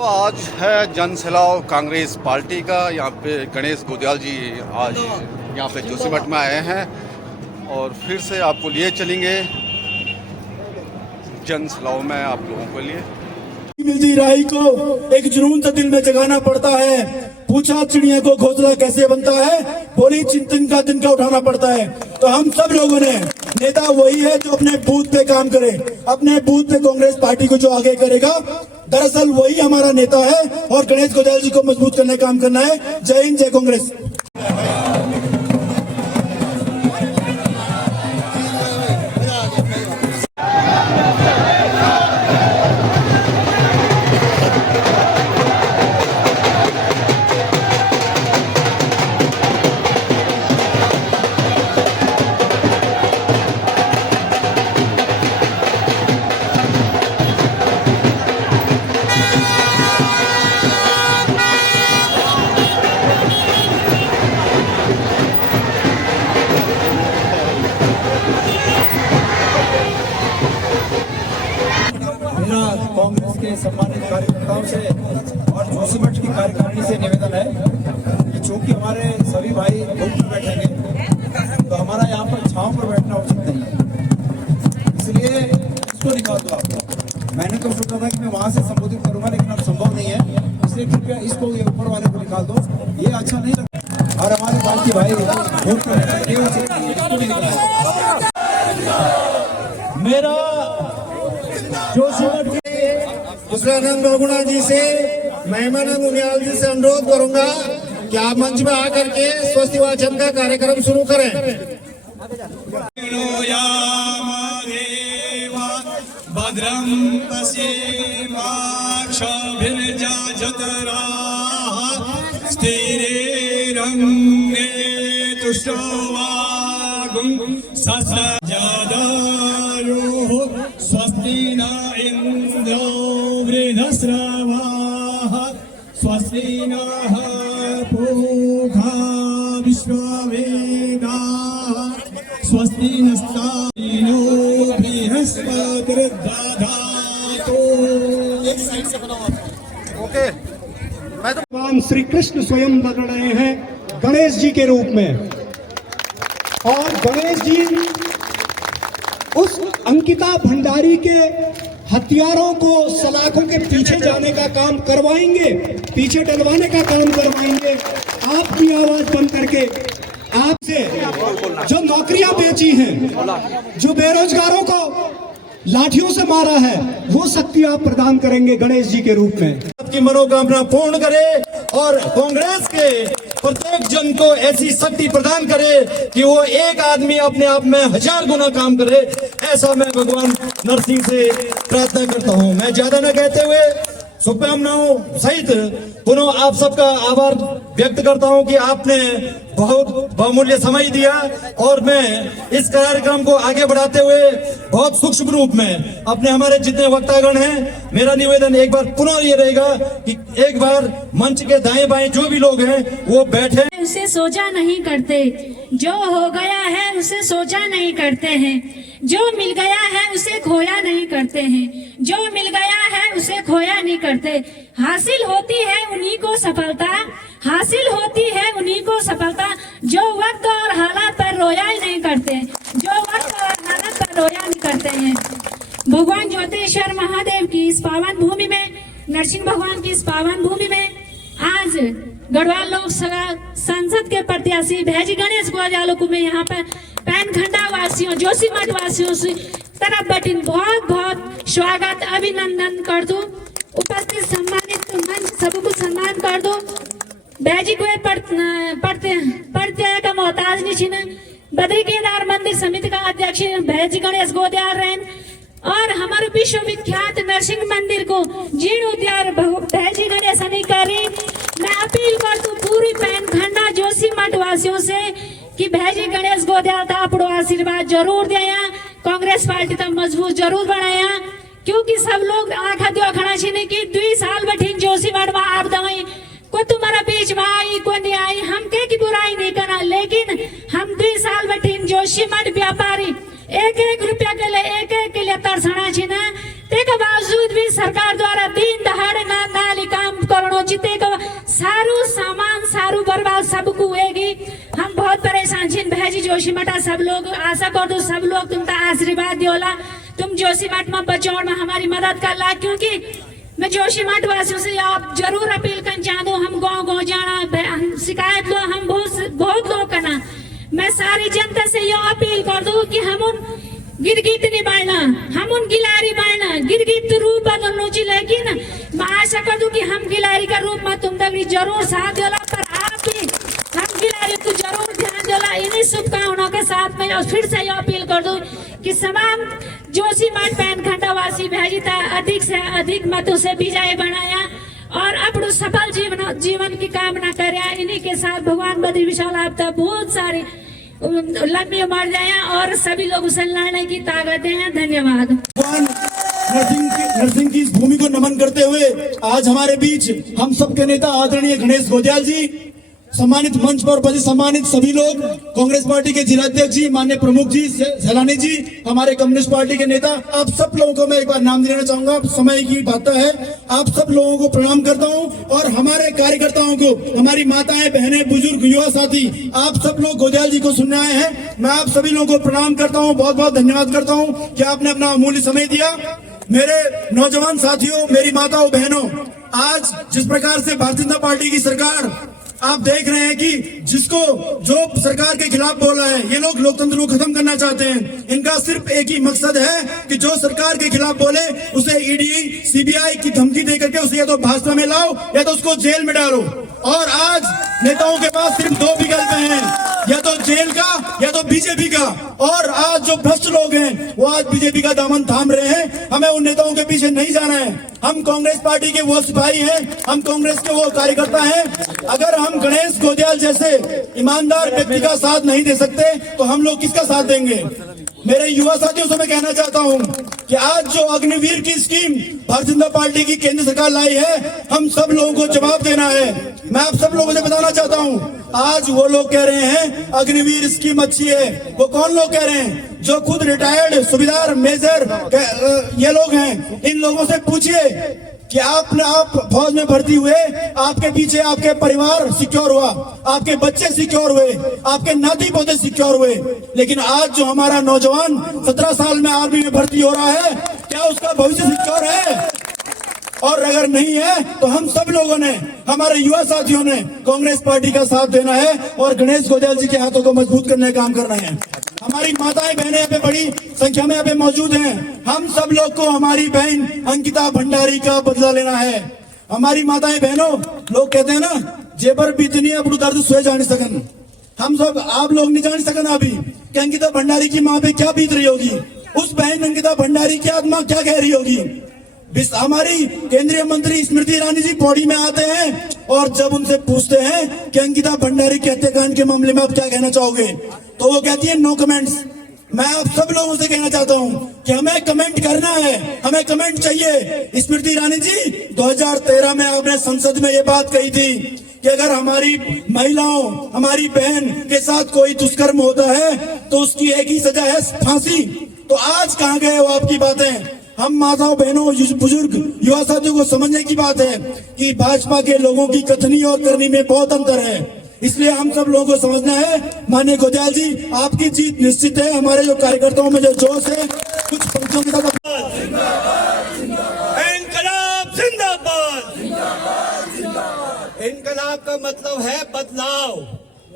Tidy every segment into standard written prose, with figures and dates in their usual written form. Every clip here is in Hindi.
तो आज है जन सैलाव कांग्रेस पार्टी का। यहाँ पे गणेश गोदयाल जी आज यहाँ पे जोशीमठ में आए हैं और फिर से आपको लिए चलेंगे जन सैलाव में आप लोगों के लिए। मिलती राही को एक जुनून से दिल में जगाना पड़ता है। पूछा चिड़िया को घोंसला कैसे बनता है, बोली चिंतन का तिनका उठाना पड़ता है। तो हम सब लोगों ने नेता वही है जो अपने बूथ पे काम करे, अपने बूथ पे कांग्रेस पार्टी को जो आगे करेगा, दरअसल वही हमारा नेता है और गणेश गोदयाल जी को मजबूत करने का काम करना है। जय हिंद, जय कांग्रेस। कांग्रेस के सम्मानित कार्यकर्ताओं से और जोशीमठ की कार्यकारिणी से निवेदन है कि चूंकि हमारे सभी भाई धूप में बैठेंगे तो हमारा यहाँ पर छांव पर बैठना उचित नहीं है, इसलिए इसको निकाल दो आप। मैंने तो सोचा था कि मैं वहाँ से संबोधित करूंगा, लेकिन अब संभव नहीं है, इसलिए कृपया इसको ये ऊपर वाले को निकाल दो, ये अच्छा नहीं लगता। और हमारे बाकी भाई धूप में बैठेंगे, इसको भी निकाल। मेरा जोशीमठ गुजरानंद बहुगुणा जी से, मेहमानंद उनियाल जी से अनुरोध करूंगा कि आप मंच में आकर के स्वस्ति वाचन का कार्यक्रम शुरू करें। भद्रम स्थिरंगे स्वस्ति न इंद्रो वृधस्रवाः स्वस्ति नः पूषा विश्ववेदाः स्वस्ति नस्तानो बृहस्पतिर्दधातु। ओके, भगवान श्री कृष्ण स्वयं बन रहे हैं गणेश जी के रूप में, और गणेश जी उस अंकिता भंडारी के हथियारों को सलाखों के पीछे जाने का काम करवाएंगे, पीछे डलवाने का काम करवाएंगे। आपकी आवाज बंद करके आपसे जो नौकरियां बेची हैं, जो बेरोजगारों को लाठियों से मारा है, वो शक्ति आप प्रदान करेंगे गणेश जी के रूप में। आपकी मनोकामना पूर्ण करे और कांग्रेस के प्रत्येक जन को ऐसी शक्ति प्रदान करे कि वो एक आदमी अपने आप में 1000 गुना काम करे। ऐसा मैं भगवान नरसिंह से प्रार्थना करता हूँ। मैं ज्यादा न कहते हुए शुभकामनाओं सहित पुनः आप सबका आभार व्यक्त करता हूं कि आपने बहुत बहुमूल्य समय दिया, और मैं इस कार्यक्रम को आगे बढ़ाते हुए बहुत सूक्ष्म रूप में अपने हमारे जितने वक्तागण हैं, मेरा निवेदन एक बार पुनः ये रहेगा कि एक बार मंच के दाएं बाएं जो भी लोग हैं वो बैठे। उसे सोचा नहीं करते, जो हो गया है उसे सोचा नहीं करते हैं, जो मिल गया है उसे खोया नहीं करते हैं, जो मिल गया है उसे खोया नहीं करते। हासिल होती है उन्हीं को सफलता, हासिल होती है उन्हीं को सफलता, जो वक्त और हालात पर रोया ही नहीं करते, जो वक्त और हालात पर रोया नहीं करते हैं। भगवान ज्योतिश्वर महादेव की इस पावन भूमि में, नरसिंह भगवान की इस पावन भूमि में आज गढ़वाल लोकसभा संसद के प्रत्याशी भैजी गणेश गोदयाल को मैं यहाँ पर पैनखंडा वासियों, जोशीमठ वासियों से तरफ बटिन बहुत बहुत स्वागत अभिनंदन कर दो। उपस्थित सम्मानित मंच सबको सम्मान कर दो। भैजी को पड़ते का मोहताज निशिन बद्री केदार मंदिर समिति का अध्यक्ष भैजी गणेश गोदयाल रहन, और हमारे विश्वविख्यात नरसिंह मंदिर को जीर्णोद्धार भैजी गणेश अधिकारी। मैं अपील करता हूँ पूरी पैनखंडा जोशीमठ वासियों से कि भैजी गणेश गोदयाल था आपको आशीर्वाद जरूर दिया, कांग्रेस पार्टी तक मजबूत जरूर बनाया, क्योंकि सब लोग आखा दियो खड़ा छीने की 2 साल बैठी जोशीमठ में आप दवाई को तुम्हारा बीच में आई को नहीं आई, हम के की बुराई नहीं करना, लेकिन हम 2 साल बैठी जोशीमठ व्यापारी एक रुपया के लिए तरसना छीना, ते के बावजूद भी सरकार द्वारा दिन दहाड़े नालिका सबको हुएगी। हम बहुत परेशान छिन भैजी जोशीमठ सब लोग, आशा कर दो सब लोग तुम आशीर्वाद दियोला, तुम जोशीमठ में बचाव में हमारी मदद कर ला। क्योंकि मैं जोशीमठ वासियों से आप जरूर अपील कर चाहूँ, हम गाँव गाँव जाना शिकायत लो, हम बहुत लोग करना। मैं सारी जनता से ये अपील कर दूं कि हम उन गिरगिट नहीं बढ़ना, हम उन गिलारी बढ़ना, गिरगिट रूप बदलना चाहिए। लेकिन मैं आशा कर दूं कि हम गिलारी का रूप में तुम तभी जरूर साथ देला, पर आप भी हम गिलारी को जरूर ध्यान देला। इन्हीं शुभकामनाओं के साथ में और फिर से ये अपील कर दूं कि तमाम जोशीमठ पैनखंडा वासी भेजिता अधिक से अधिक मतों से विजय बनाया और अपने सफल जीवन की कामना करे। इन्हीं के साथ भगवान बड़ी विशाल आपका बहुत सारे लंबी उम्र जाए और सभी लोग उसे लड़ने की ताकत दें। धन्यवाद। भगवान नरसिंह की इस भूमि को नमन करते हुए आज हमारे बीच हम सबके नेता आदरणीय गणेश गोदियाल जी, सम्मानित मंच पर उपस्थित सम्मानित सभी लोग, कांग्रेस पार्टी के जिलाध्यक्ष जी, माननीय प्रमुख जी सैलानी जी, हमारे कम्युनिस्ट पार्टी के नेता, आप सब लोगों को मैं एक बार नाम देना चाहूंगा, समय की बात है। आप सब लोगों को प्रणाम करता हूं और हमारे कार्यकर्ताओं को, हमारी माताएं, बहनें, बुजुर्ग, युवा साथी, आप सब लोग गोदियाल जी को सुनने आए हैं। मैं आप सभी लोगों को प्रणाम करता हूँ, बहुत बहुत धन्यवाद करता हूँ कि आपने अपना अमूल्य समय दिया। मेरे नौजवान साथियों, मेरी माताओं बहनों, आज जिस प्रकार से भारतीय जनता पार्टी की सरकार आप देख रहे हैं कि जो सरकार के खिलाफ बोल रहा है, ये लोग लोकतंत्र को खत्म करना चाहते हैं। इनका सिर्फ एक ही मकसद है कि जो सरकार के खिलाफ बोले उसे ईडी, सीबीआई की धमकी देकर के उसे या तो भाजपा में लाओ या तो उसको जेल में डालो। और आज नेताओं के पास सिर्फ दो विकल्प हैं, या तो जेल का या तो बीजेपी का। और आज जो भ्रष्ट लोग हैं वो आज बीजेपी का दामन थाम रहे हैं। हमें उन नेताओं के पीछे नहीं जाना है। हम कांग्रेस पार्टी के वो सिपाही हैं, हम कांग्रेस के वो कार्यकर्ता हैं। अगर हम गणेश गोदियाल जैसे ईमानदार व्यक्ति का साथ नहीं दे सकते तो हम लोग किसका साथ देंगे। मेरे युवा साथियों से मैं कहना चाहता हूं कि आज जो अग्निवीर की स्कीम भारतीय जनता पार्टी की केंद्र सरकार लाई है, हम सब लोगों को जवाब देना है। मैं आप सब लोगों से बताना चाहता हूं, आज वो लोग कह रहे हैं अग्निवीर स्कीम अच्छी है। वो कौन लोग कह रहे हैं? जो खुद रिटायर्ड सूबेदार, मेजर ये लोग हैं। इन लोगों से पूछिए कि आप फौज में भर्ती हुए, आपके पीछे आपके परिवार सिक्योर हुआ, आपके बच्चे सिक्योर हुए, आपके नाती पोते सिक्योर हुए। लेकिन आज जो हमारा नौजवान 17 साल में आर्मी में भर्ती हो रहा है, क्या उसका भविष्य सिक्योर है? और अगर नहीं है तो हम सब लोगों ने, हमारे युवा साथियों ने कांग्रेस पार्टी का साथ देना है और गणेश गोदियाल जी के हाथों को मजबूत करने का काम करना है। हमारी माताएं बहनें यहाँ पे बड़ी संख्या में यहाँ पे मौजूद हैं। हम सब लोग को हमारी बहन अंकिता भंडारी का बदला लेना है। हमारी माताएं बहनों, लोग कहते हैं ना, जेबर बीतनी अपू दर्द सोए जान सकन। हम सब, आप लोग नहीं जान सकन अभी कि अंकिता भंडारी की माँ पे क्या बीत रही होगी, उस बहन अंकिता भंडारी की आत्मा क्या कह रही होगी। हमारी केंद्रीय मंत्री स्मृति ईरानी जी पौड़ी में आते हैं और जब उनसे पूछते हैं कि अंकिता भंडारी के हत्याकांड के मामले में आप क्या कहना चाहोगे, तो वो कहती है नो कमेंट्स। मैं आप सब लोगों से कहना चाहता हूं कि हमें कमेंट करना है, हमें कमेंट चाहिए। स्मृति ईरानी जी, 2013 में आपने संसद में ये बात कही थी कि अगर हमारी महिलाओं, हमारी बहन के साथ कोई दुष्कर्म होता है तो उसकी एक ही सजा है, फांसी। तो आज कहाँ गए वो आपकी बातें? हम माताओं, बहनों, बुजुर्ग, युवा साथियों को समझने की बात है कि भाजपा के लोगों की कथनी और करनी में बहुत अंतर है। इसलिए हम सब लोगों को समझना है। माननीय गोदियाल जी, आपकी जीत निश्चित है। हमारे जो कार्यकर्ताओं में जो जोश है, कुछ पंक्तियों के साथ इनकलाब जिंदाबाद। इनकलाब का मतलब है बदलाव,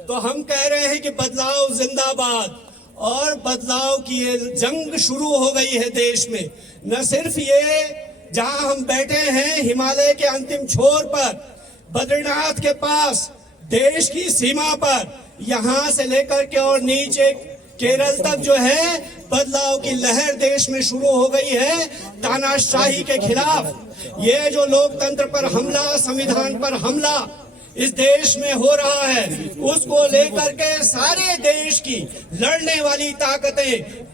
तो हम कह रहे हैं कि बदलाव जिंदाबाद। और बदलाव की ये जंग शुरू हो गई है देश में। न सिर्फ ये, जहां हम बैठे हैं हिमालय के अंतिम छोर पर, बद्रीनाथ के पास, देश की सीमा पर, यहां से लेकर के और नीचे केरल तक जो है बदलाव की लहर देश में शुरू हो गई है। तानाशाही के खिलाफ ये जो लोकतंत्र पर हमला, संविधान पर हमला इस देश में हो रहा है, उसको लेकर के सारे देश की लड़ने वाली ताकतें,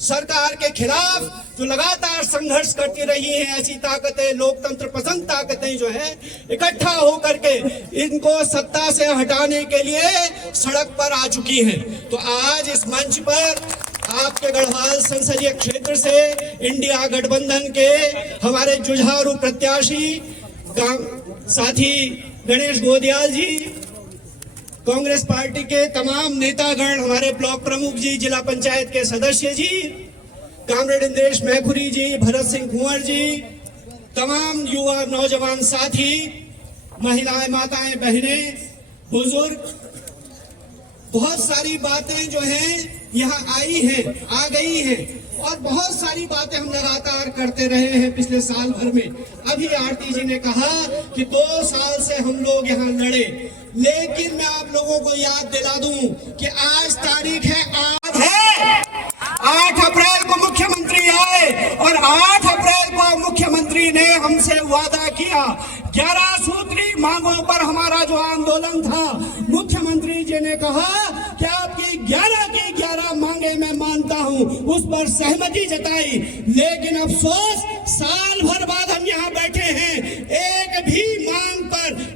सरकार के खिलाफ जो लगातार संघर्ष करती रही हैं, ऐसी ताकतें, लोकतंत्र पसंद ताकतें जो हैं, इकट्ठा होकर के इनको सत्ता से हटाने के लिए सड़क पर आ चुकी हैं। तो आज इस मंच पर आपके गढ़वाल संसदीय क्षेत्र से इंडिया गठबंधन के हमारे जुझारू प्रत्याशी साथी गणेश गोदियाल जी कांग्रेस पार्टी के तमाम नेतागण, हमारे ब्लॉक प्रमुख जी, जिला पंचायत के सदस्य जी, कामरेड इंद्रेश मैखुरी जी, भरत सिंह कुंवर जी, तमाम युवा नौजवान साथी, महिलाएं, माताएं, बहनें, बुजुर्ग, बहुत सारी बातें जो हैं यहाँ आई हैं, आ गई हैं, और बहुत सारी बातें हम लगातार करते रहे हैं पिछले साल भर में। अभी आरती जी ने कहा कि 2 साल से हम लोग यहाँ लड़े, लेकिन मैं आप लोगों को याद दिला दूं कि आज तारीख है 8 अप्रैल को मुख्यमंत्री आए और 8 अप्रैल को मुख्यमंत्री ने हमसे वादा किया। 11 सूत्री मांगों पर हमारा जो आंदोलन था, मुख्यमंत्री जी ने कहा कि आपकी 11 की 11 मांगे मैं मानता हूं, उस पर सहमति जताई। लेकिन अफसोस, साल भर बाद हम यहाँ बैठे हैं, एक भी मांग पर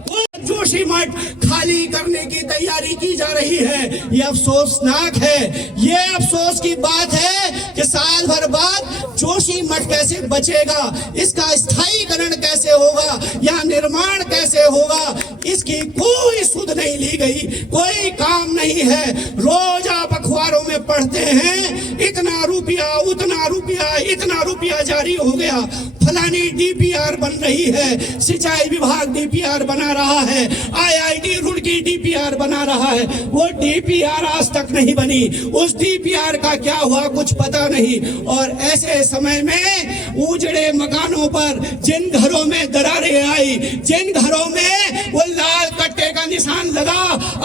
जोशीमठ खाली करने की तैयारी की जा रही है। ये अफसोसनाक है। ये अफसोस की बात है कि साल भर बाद जोशीमठ कैसे बचेगा, इसका स्थायीकरण कैसे होगा, यहाँ निर्माण कैसे होगा, इसकी कोई सुध नहीं ली गई, कोई काम नहीं है। रोज आप अखबारों में पढ़ते हैं, इतना रुपया, उतना रुपया, इतना रुपया जारी हो गया, फलानी डीपीआर बन रही है, सिंचाई विभाग डीपीआर बना रहा है, आईआईटी रुड़की डीपीआर बना रहा है। वो डीपीआर आज तक नहीं बनी, उस डीपीआर का क्या हुआ कुछ पता नहीं। और ऐसे समय में उजड़े मकानों पर जिन घरों में दरारें आई, जिन घरों में वो लाल कट्टे का निशान लगा,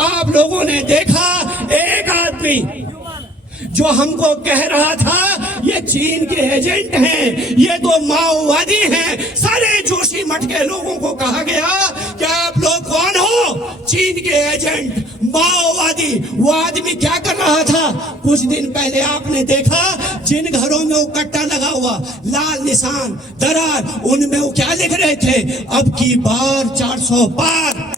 आप लोगों ने देखा एक आदमी जो हमको कह रहा था ये चीन के एजेंट हैं, ये तो माओवादी हैं, सारे जोशीमठ के लोगों को कहा गया कि आप लोग कौन हो? चीन के एजेंट, माओवादी। वो आदमी क्या कर रहा था? कुछ दिन पहले आपने देखा जिन घरों में वो कट्टा लगा हुआ, लाल निशान, दरार, उनमें वो क्या लिख रहे थे? अब की बार 400 पार।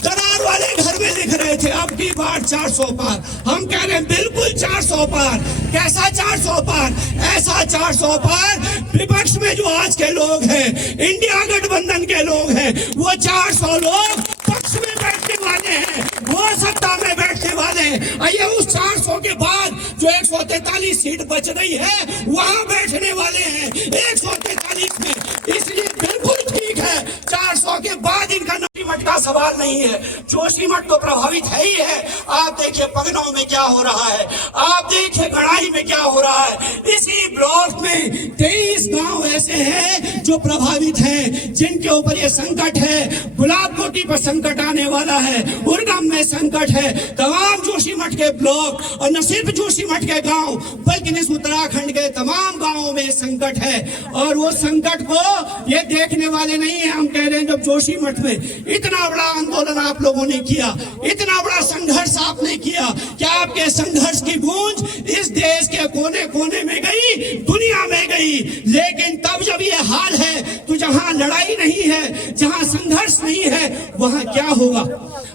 दरार वाले घर में लिख रहे थे अब की बार 400 पार। हम कह रहे हैं बिल्कुल 400 पार। कैसा 400 पार? ऐसा 400 पार विपक्ष में जो आज के लोग हैं, इंडिया गठबंधन के लोग हैं, वो 400 लोग पक्ष में बैठने वाले हैं, वो सत्ता में बैठने वाले हैं। आइए उस 400 के बाद जो 143 सीट बच रही है वहां बैठने वाले हैं 143 में। इसलिए बिल्कुल ठीक है, 400 के बाद इनका जोशीमठ का सवाल नहीं है। जोशीमठ तो प्रभावित है ही है। आप देखिए पगनों में क्या हो रहा है, आप देखिए गणाई में क्या हो रहा है। इसी ब्लॉक में 23 गांव ऐसे हैं जो प्रभावित हैं, जिनके ऊपर ये संकट है। गुलाब कोटी पर संकट आने वाला है, उर्गम में संकट है, तमाम जोशीमठ के ब्लॉक, और न सिर्फ जोशीमठ के गांव बल्कि इस उत्तराखंड के तमाम गांवों में संकट है। और वो संकट को ये देखने वाले नहीं है। हम कह रहे हैं जब जोशीमठ में इतना बड़ा आंदोलन आप लोगों ने किया, इतना बड़ा संघर्ष आपने किया, क्या आपके संघर्ष की गूंज इस देश के कोने कोने में गई, दुनिया में गई। लेकिन तब जब ये हाल है तो जहां लड़ाई नहीं है, जहां संघर्ष नहीं है, वहां क्या होगा?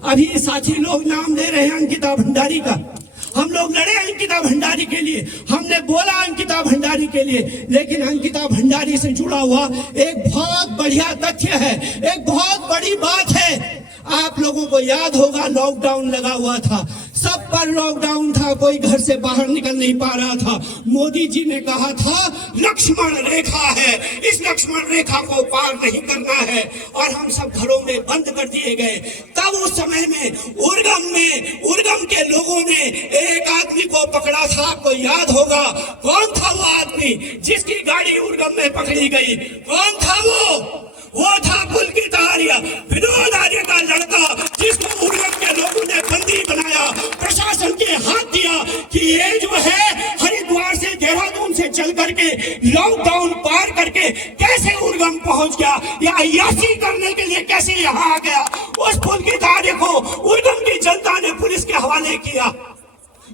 अभी साथी लोग नाम ले रहे हैं अंकिता भंडारी का। हम लोग लड़े अंकिता भंडारी के लिए, हमने बोला अंकिता भंडारी के लिए, लेकिन अंकिता भंडारी से जुड़ा हुआ एक बहुत बढ़िया तथ्य है, एक बहुत बड़ी बात है। आप लोगों को याद होगा लॉकडाउन लगा हुआ था, सब पर लॉकडाउन था, कोई घर से बाहर निकल नहीं पा रहा था। मोदी जी ने कहा था लक्ष्मण रेखा है, इस लक्ष्मण रेखा को पार नहीं करना है, और हम सब घरों में बंद कर दिए गए। तब उस समय में उर्गम के लोगों ने एक आदमी को पकड़ा था, आपको याद होगा। कौन था वो आदमी जिसकी गाड़ी उर्गम में पकड़ी गई? कौन था वो था पुलकित आर्य, विनोद आर्य का लड़का, जिसको उर्गम के लोगों ने बंदी बनाया, प्रशासन के हाथ दिया कि ये जो है हरिद्वार से देहरादून से चल करके लॉकडाउन पार करके कैसे उर्गम पहुंच गया, या अय्याशी करने के लिए कैसे यहाँ आ गया। उस पुलकित आर्य को उर्गम की जनता ने पुलिस के हवाले किया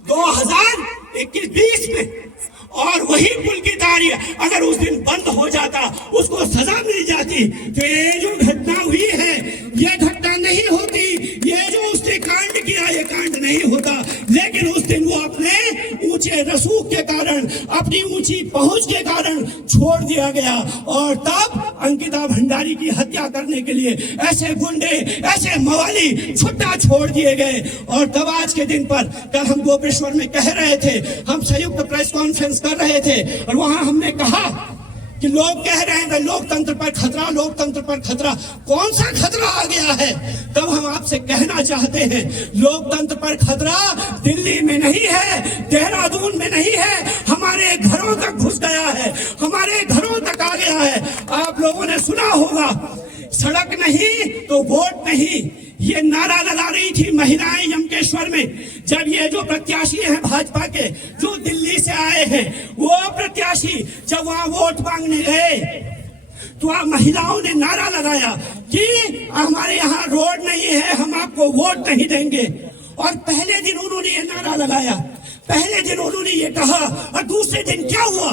2021-20 में। और वही पुलकित आर्य अगर उस दिन बंद हो जाता, उसको सजा मिल जाती, तो ये जो घटना हुई है ये घटना नहीं होती, ये जो उसने कांड किया ये कांड नहीं होता। लेकिन उस दिन वो अपने ऊंचे रसूख के कारण, अपनी ऊंची पहुंच के कारण छोड़ दिया गया, और तब अंकिता भंडारी की हत्या करने के लिए ऐसे गुंडे, ऐसे मवाली छुट्टा छोड़ दिए गए। और तब आज के दिन पर कल हम गोपेश्वर में कह रहे थे, हम संयुक्त प्रेस कॉन्फ्रेंस कर रहे थे और वहां हमने कहा कि लोग कह रहे हैं लोकतंत्र पर खतरा, लोकतंत्र पर खतरा। कौन सा खतरा आ गया है? तब हम आपसे कहना चाहते हैं, लोकतंत्र पर खतरा दिल्ली में नहीं है, देहरादून में नहीं है, हमारे घरों तक घुस गया है, हमारे घरों तक आ गया है। आप लोगों ने सुना होगा, सड़क नहीं तो वोट नहीं, ये नारा लगा रही थी महिलाएं यमकेश्वर में। जब ये जो प्रत्याशी हैं भाजपा के, जो दिल्ली से आए हैं, वो प्रत्याशी जब वहां वोट मांगने गए तो महिलाओं ने नारा लगाया कि हमारे यहाँ रोड नहीं है, हम आपको वोट नहीं देंगे। और पहले दिन उन्होंने ये नारा लगाया, पहले दिन उन्होंने ये कहा, और दूसरे दिन क्या हुआ?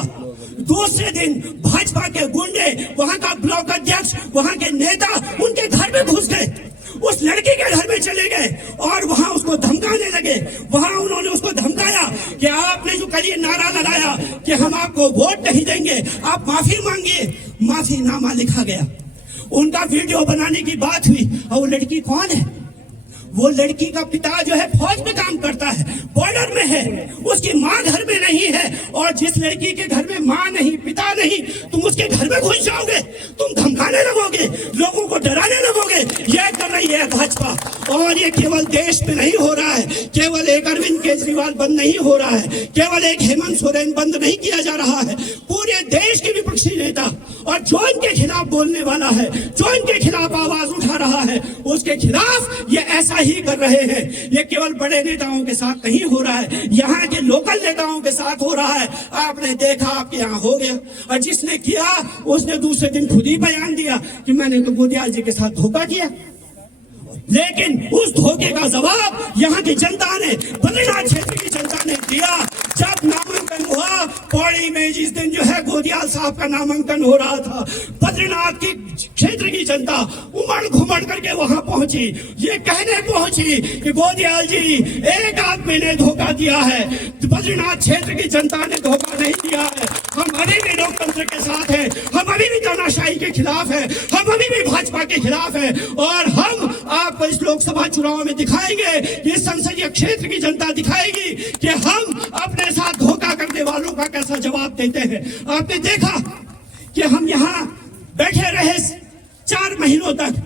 दूसरे दिन भाजपा के गुंडे, वहां का ब्लॉक अध्यक्ष, वहां के नेता उनके घर में घुस गए, उस लड़की के घर में चले गए और वहां उसको धमकाने लगे। वहां उन्होंने उसको धमकाया कि आपने जो कल ये नारा लगाया कि हम आपको वोट नहीं देंगे, आप माफी मांगिए। माफीनामा लिखा गया, उनका वीडियो बनाने की बात हुई। और वो लड़की कौन है? वो लड़की का पिता जो है फौज में काम करता है, बॉर्डर में है, उसकी माँ घर में नहीं है। और जिस लड़की के घर में माँ नहीं, पिता नहीं, तुम उसके घर में घुस जाओगे, तुम धमकाने लगोगे, लोगों को डराने लगोगे। यह कर रही है भाजपा। और ये केवल देश में नहीं हो रहा है, केवल एक अरविंद केजरीवाल बंद नहीं हो रहा है, केवल एक हेमंत सोरेन बंद नहीं किया जा रहा है। पूरे देश के विपक्षी नेता और जो इनके खिलाफ बोलने वाला है, जो इनके खिलाफ आवाज उठा रहा है, उसके खिलाफ ये ऐसा ही कर रहे हैं। ये केवल बड़े नेताओं के साथ नहीं हो रहा है, यहाँ के लोकल नेताओं के साथ हो रहा है। आपने देखा, आपके यहाँ हो गया। और जिसने किया उसने दूसरे दिन खुद ही बयान दिया कि मैंने तो गोदियाल जी के साथ धोखा किया। लेकिन उस धोखे का जवाब यहाँ की जनता ने, बद्रीनाथ क्षेत्र की जनता ने दिया। जब नामांकन हुआ पौड़ी में, जिस दिन जो है गोदियाल साहब का नामांकन हो रहा था, बद्रीनाथ की क्षेत्र की जनता उमड़ घुमड़ करके वहां पहुंची, ये कहने पहुंची कि गोदियाल जी एक आदमी ने धोखा दिया है, बद्रीनाथ क्षेत्र की जनता ने धोखा नहीं दिया है। हम अभी भी लोकतंत्र के साथ हैं, हम अभी भी तानाशाही के खिलाफ हैं, हम अभी भी भाजपा के खिलाफ हैं। और हम आपको इस लोकसभा चुनाव में दिखाएंगे, इस संसदीय क्षेत्र की जनता दिखाएगी कि हम अपने साथ धोखा करने वालों का कैसा जवाब देते हैं। आपने देखा कि हम यहाँ बैठे रहे 4 महीनों तक,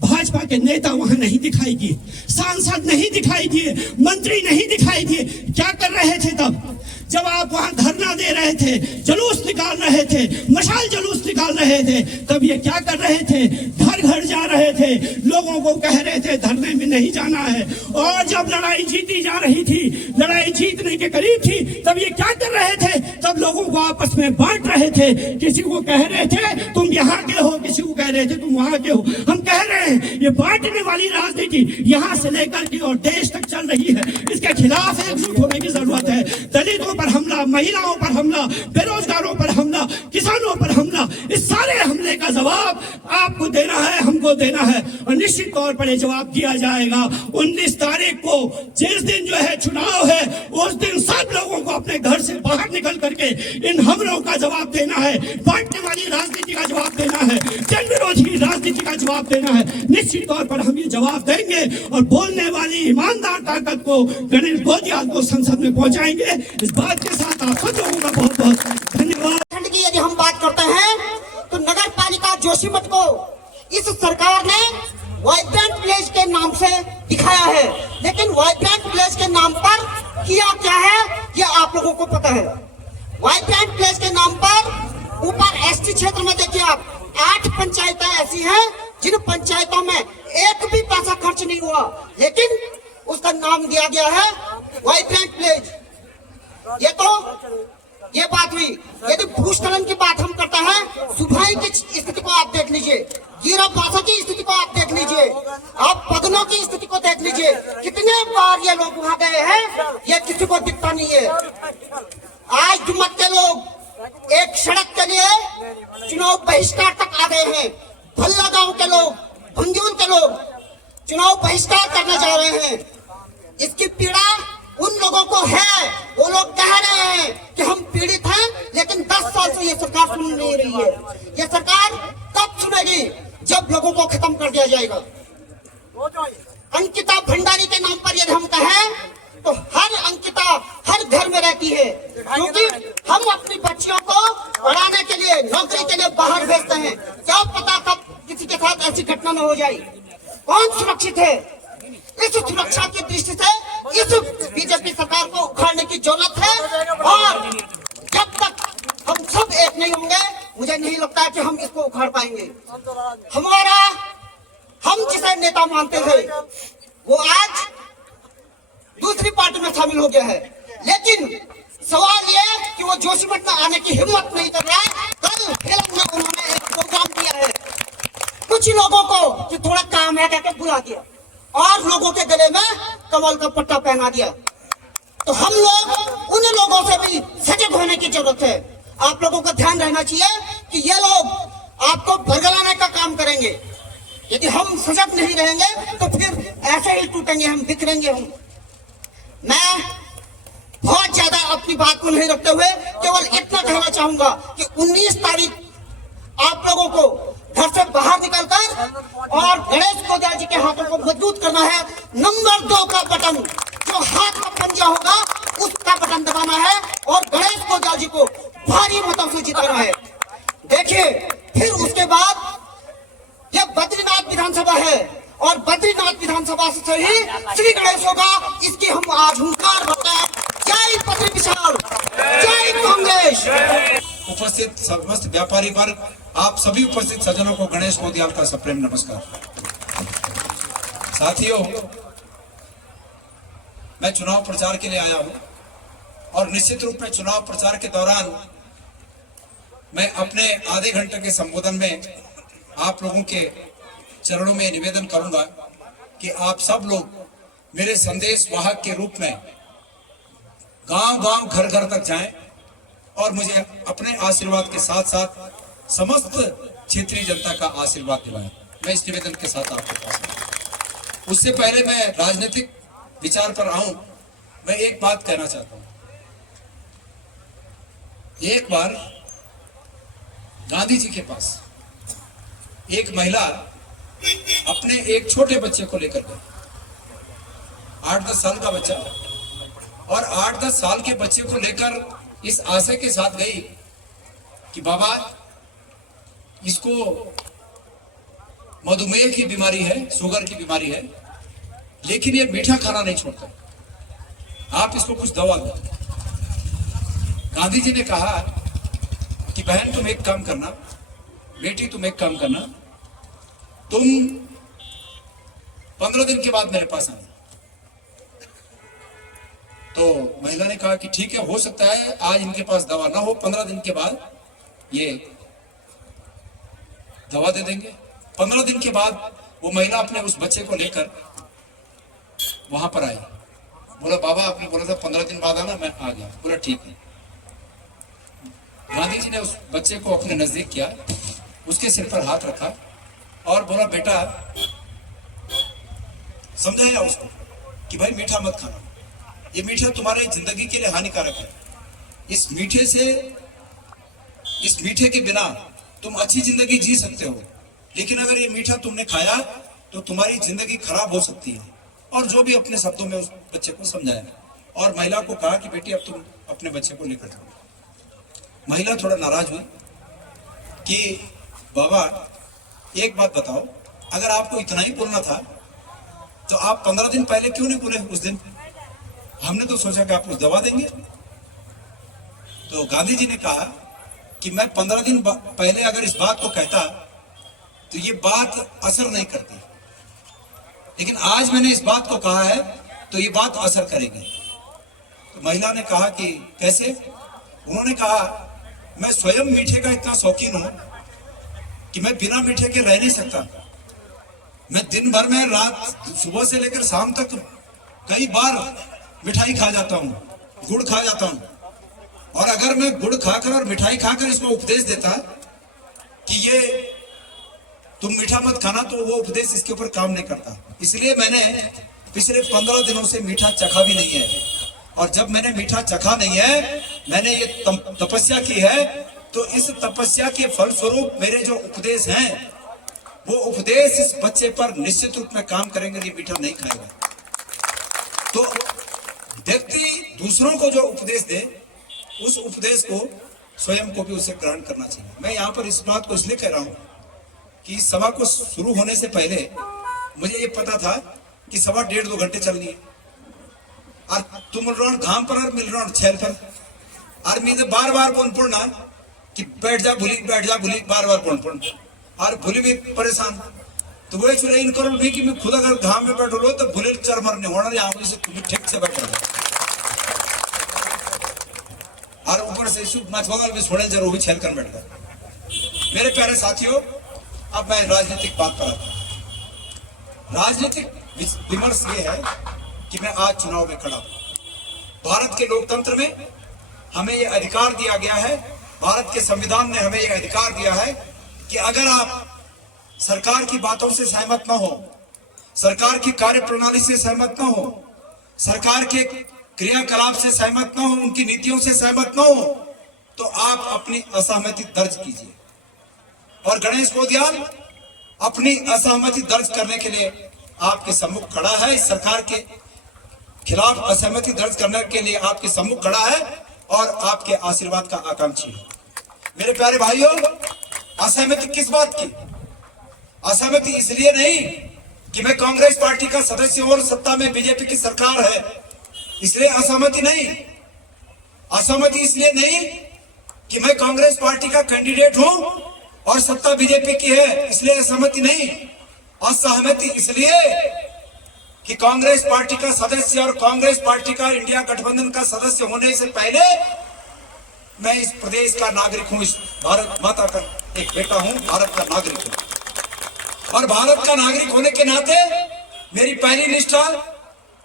भाजपा के नेता वहां नहीं दिखाई दिए, सांसद नहीं दिखाई दिए, मंत्री नहीं दिखाई दिए। क्या कर रहे थे तब? जब आप वहां धरना दे रहे थे, जुलूस निकाल रहे थे, मशाल जुलूस निकाल रहे थे, तब ये क्या कर रहे थे? घर घर जा रहे थे, लोगों को कह रहे थे धरने में नहीं जाना है। और जब लड़ाई जीती जा रही थी, लड़ाई जीतने के करीब थी, तब ये क्या कर रहे थे? तब लोगों को आपस में बांट रहे थे। किसी को कह रहे थे तुम यहाँ के हो, किसी को कह रहे थे तुम वहां के हो। हम कह रहे हैं ये बांटने वाली राजनीति यहाँ से लेकर के और देश तक चल रही है। इसके खिलाफ एकजुट होने की जरूरत है। दलितों पर हमला, महिलाओं पर हमला, बेरोजगारों पर हमला, किसानों पर हमला, इस सारे हमले का जवाब आपको देना है, हमको देना है। और निश्चित तौर पर ये जवाब दिया जाएगा। 19 तारीख को जिस दिन जो है चुनाव है, उस दिन सब लोगों को अपने घर से बाहर निकल करके इन हमलों का जवाब देना है, बांटने वाली राजनीति का जवाब देना है, जन विरोधी राजनीति का जवाब देना है। निश्चित तौर पर हम ये जवाब देंगे और बोलने वाली ईमानदार ताकत को गणेश गोदियाल को संसद में पहुंचाएंगे। इस बात के साथ आप सब लोगों का बहुत बहुत धन्यवाद। ठंड की यदि हम बात करते हैं तो नगर पालिका जोशीमठ को इस सरकार ने वाइब्रेंट विलेज के नाम से दिखाया है, लेकिन वाइब्रेंट विलेज के नाम पर किया क्या है ये आप लोगों को पता है। वाइब्रेंट विलेज के नाम पर ऊपर एसटी क्षेत्र में देखिए आप 8 पंचायतें ऐसी हैं जिन पंचायतों में एक भी पैसा खर्च नहीं हुआ, लेकिन उसका नाम दिया गया है वाइब्रेंट विलेज। ये बात हुई। यदि भूस्खलन की बात हम करते हैं, सुभाई की स्थिति को आप देख लीजिए, गिरापासा की स्थिति को आप देख लीजिए, आप पदनों की स्थिति को देख लीजिए। कितने बार ये लोग वहां गए हैं, ये किसी को दिखता नहीं है। आज जुम्मत के लोग एक सड़क के लिए चुनाव बहिष्कार तक आ गए हैं। भल्ला गांव के लोग, भंग्यूल के लोग चुनाव बहिष्कार करने जा रहे हैं। इसकी पीड़ा उन लोगों को है, वो लोग कह रहे हैं कि हम पीड़ित हैं, लेकिन 10 साल से ये सरकार सुन नहीं रही है। ये सरकार तब सुनेगी जब लोगों को खत्म कर दिया जाएगा। अंकिता भंडारी के नाम पर यदि हम कहें तो हर अंकिता हर घर में रहती है, क्योंकि हम अपनी बच्चियों को पढ़ाने के लिए, नौकरी के लिए बाहर भेजते हैं। क्या पता कब किसी के साथ ऐसी घटना न हो जाए। कौन सुरक्षित है? इस सुरक्षा की दृष्टि से इस बीजेपी सरकार को उखाड़ने की जरूरत है, और जब तक हम सब एक नहीं होंगे मुझे नहीं लगता कि हम इसको उखाड़ पाएंगे। हम जिसे नेता मानते थे वो आज दूसरी पार्टी में शामिल हो गया है, लेकिन सवाल ये कि वो जोशीमठ में आने की हिम्मत नहीं कर रहा है। कल फिल्म में उन्होंने एक प्रोग्राम किया है, कुछ लोगों को कि थोड़ा काम है कहकर बुला दिया और लोगों के गले में कमल का पट्टा पहना दिया। तो हम लोग उन लोगों से भी सजग होने की जरूरत है। आप लोगों का ध्यान रहना चाहिए कि ये लोग आपको बरगलाने का काम करेंगे। यदि हम सजग नहीं रहेंगे तो फिर ऐसे ही टूटेंगे, हम बिखरेंगे। मैं बहुत ज्यादा अपनी बात को नहीं रखते हुए केवल इतना कहना चाहूंगा कि 19 तारीख आप लोगों को घर से बाहर निकलकर और गणेश गोदिया जी के हाथों को मजबूत करना है। नंबर 2 का बटन जो हाथ में पंजा होगा उसका बटन दबाना है और गणेश गोदिया जी को भारी मतों से जिताना है। देखिए, फिर उसके बाद ये बद्रीनाथ विधानसभा है और बद्रीनाथ विधानसभा से ही श्री गणेश होगा। इसकी हम आज हुंकार भरते हैं। जय बद्री विशाल, जय कांग्रेस। उपस्थित समस्त व्यापारी वर्ग, आप सभी उपस्थित सज्जनों को गणेश गोदियाल का सप्रेम नमस्कार। साथियों, मैं चुनाव प्रचार के लिए आया हूं और निश्चित रूप में चुनाव प्रचार के दौरान मैं अपने आधे घंटे के संबोधन में आप लोगों के चरणों में निवेदन करूंगा कि आप सब लोग मेरे संदेश वाहक के रूप में गांव-गांव, घर-घर तक जाएं और मुझे अपने आशीर्वाद के साथ साथ समस्त क्षेत्रीय जनता का आशीर्वाद दिलाएं। मैं इस निवेदन के साथ आपके पास हूं। उससे पहले मैं राजनीतिक विचार पर आऊं, मैं एक बात कहना चाहता हूं। एक बार गांधी जी के पास एक महिला अपने एक छोटे बच्चे को लेकर गई, 8-10 साल का बच्चा, और 8-10 साल के बच्चे को लेकर इस आशय के साथ गई कि बाबा, इसको मधुमेह की बीमारी है, शुगर की बीमारी है, लेकिन ये मीठा खाना नहीं छोड़ता, आप इसको कुछ दवा दो। गांधी जी ने कहा कि बहन तुम एक काम करना, बेटी तुम एक काम करना, तुम 15 दिन के बाद मेरे पास आना। तो महिला ने कहा कि ठीक है, हो सकता है आज इनके पास दवा ना हो, 15 दिन के बाद ये दवा दे देंगे। 15 दिन के बाद वो महिला अपने उस बच्चे को लेकर वहां पर आई। बोला बाबा आपने बोला था 15 दिन बाद आना, मैं आ गया। बोला ठीक है। गांधी जी ने उस बच्चे को अपने नजदीक किया, उसके सिर पर हाथ रखा और बोला बेटा, समझाया उसको कि भाई मीठा मत खाना, ये मीठा तुम्हारे जिंदगी के लिए हानिकारक है। इस मीठे के बिना तुम अच्छी जिंदगी जी सकते हो, लेकिन अगर ये मीठा तुमने खाया तो तुम्हारी जिंदगी खराब हो सकती है। और जो भी अपने शब्दों में उस बच्चे को समझाया और महिला को कहा कि बेटी अब तुम अपने बच्चे को लेकर जाओ। महिला थोड़ा नाराज हुई कि बाबा एक बात बताओ, अगर आपको इतना ही बोलना था तो आप 15 दिन पहले क्यों नहीं बोले उस दिन? हमने तो सोचा कि आप कुछ दवा देंगे। तो गांधी जी ने कहा कि मैं 15 दिन पहले अगर इस बात को कहता तो ये बात असर नहीं करती, लेकिन आज मैंने इस बात को कहा है तो ये बात असर करेगी। तो महिला ने कहा कि कैसे? उन्होंने कहा मैं स्वयं मीठे का इतना शौकीन हूं कि मैं बिना मीठे के रह नहीं सकता। मैं दिन भर में रात सुबह से लेकर शाम तक कई बार मिठाई खा जाता हूं, गुड़ खा जाता हूं, और अगर मैं गुड़ खाकर और मिठाई खाकर इसको उपदेश देता कि ये तुम मीठा मत खाना, तो वो उपदेश इसके ऊपर काम नहीं करता। इसलिए मैंने पिछले 15 दिनों से मीठा चखा भी नहीं है, और जब मैंने मीठा चखा नहीं है, मैंने ये तपस्या की है तो इस तपस्या के फलस्वरूप मेरे जो उपदेश हैं वो उपदेश इस बच्चे पर निश्चित रूप में काम करेंगे। ये मीठा नहीं खाएगा। तो व्यक्ति दूसरों को जो उपदेश दे उस उपदेश को स्वयं को भी उसे ग्रहण करना चाहिए। मैं यहाँ पर इस बात को इसलिए कह रहा हूँ कि सभा को शुरू होने से पहले मुझे ये पता था कि सभा 1.5-2 घंटे चलनी है और तुम घाम पर और मिल रहा छेल पर और मुझे बार बार कौन पढ़ना कि बैठ जा भूली बार बार कौन पढ़ना और भूली भी परेशान। तो वही चुरा इन करो भी कि मैं खुद अगर घाम में बैठो लो तो भूले चर मरने होना यहाँ से ठीक से बैठ और ऊपर से मछवागल भी छोड़े जरूर भी छेल कर बैठ गए। मेरे प्यारे साथियों, अब मैं राजनीतिक बात पर आता हूं। राजनीतिक विमर्श ये है कि मैं आज चुनाव में खड़ा हूं। भारत के लोकतंत्र में हमें यह अधिकार दिया गया है, भारत के संविधान ने हमें यह अधिकार दिया है कि अगर आप सरकार की बातों से सहमत न हो, सरकार की कार्य प्रणाली से सहमत न हो, सरकार के क्रियाकलाप से सहमत न हो, उनकी नीतियों से सहमत न हो, तो आप अपनी असहमति दर्ज कीजिए। और गणेश गोदियाल अपनी असहमति दर्ज करने के लिए आपके सम्मुख खड़ा है। इस सरकार के खिलाफ असहमति दर्ज करने के लिए आपके सम्मुख खड़ा है और आपके आशीर्वाद का आकांक्षी है। मेरे प्यारे भाइयों, असहमति किस बात की? असहमति इसलिए नहीं कि मैं कांग्रेस पार्टी का सदस्य हूं और सत्ता में बीजेपी की सरकार है, इसलिए असहमति नहीं। असहमति इसलिए नहीं कि मैं कांग्रेस पार्टी का कैंडिडेट हूं और सत्ता बीजेपी की है, इसलिए असहमति नहीं। असहमति इसलिए कि कांग्रेस पार्टी का सदस्य और कांग्रेस पार्टी का इंडिया गठबंधन का सदस्य होने से पहले मैं इस प्रदेश का नागरिक हूं, इस भारत माता का एक बेटा हूं, भारत का नागरिक हूं। और भारत का नागरिक होने के नाते मेरी पहली निष्ठा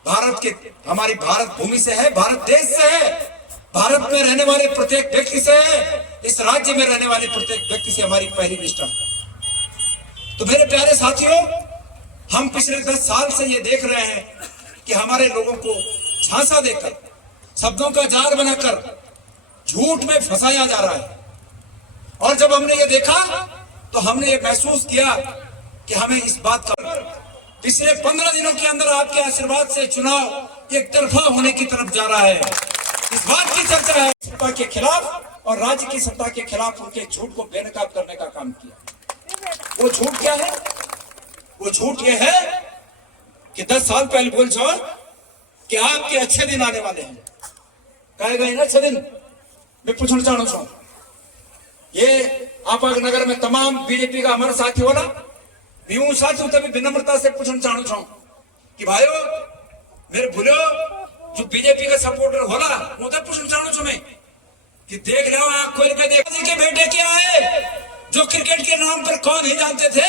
भारत के हमारी भारत भूमि से है, भारत देश से है, भारत में रहने वाले प्रत्येक व्यक्ति से है, इस राज्य में रहने वाले प्रत्येक व्यक्ति से हमारी पहली निष्ठा। तो मेरे प्यारे साथियों, हम पिछले 10 साल से ये देख रहे हैं कि हमारे लोगों को झांसा देकर, शब्दों का जाल बनाकर झूठ में फंसाया जा रहा है। और जब हमने ये देखा तो हमने ये महसूस किया कि हमें इस बात का पिछले 15 दिनों के अंदर आपके आशीर्वाद से चुनाव एक तरफा होने की तरफ जा रहा है। इस बात की चर्चा है सत्ता के खिलाफ और राज्य की सत्ता के खिलाफ उनके झूठ को बेनकाब करने का काम किया। वो झूठ क्या है? वो झूठ ये है कि 10 साल पहले बोल जाओ कि आपके अच्छे दिन आने वाले हैं। कहे गए ना अच्छे दिन? मैं पूछना चाहूँ छो ये आप नगर में तमाम बीजेपी का हमारा साथी होला, यूं साथी तभी विनम्रता से पूछना चाहूँ छो कि भाइयों मेरे भूलो जो बीजेपी का सपोर्टर होला वो तो पूछना चाहूँ छो मैं कि देख रहे हो आंख खोल के देख के बेटे क्या है जो क्रिकेट के नाम पर कौन ही जानते थे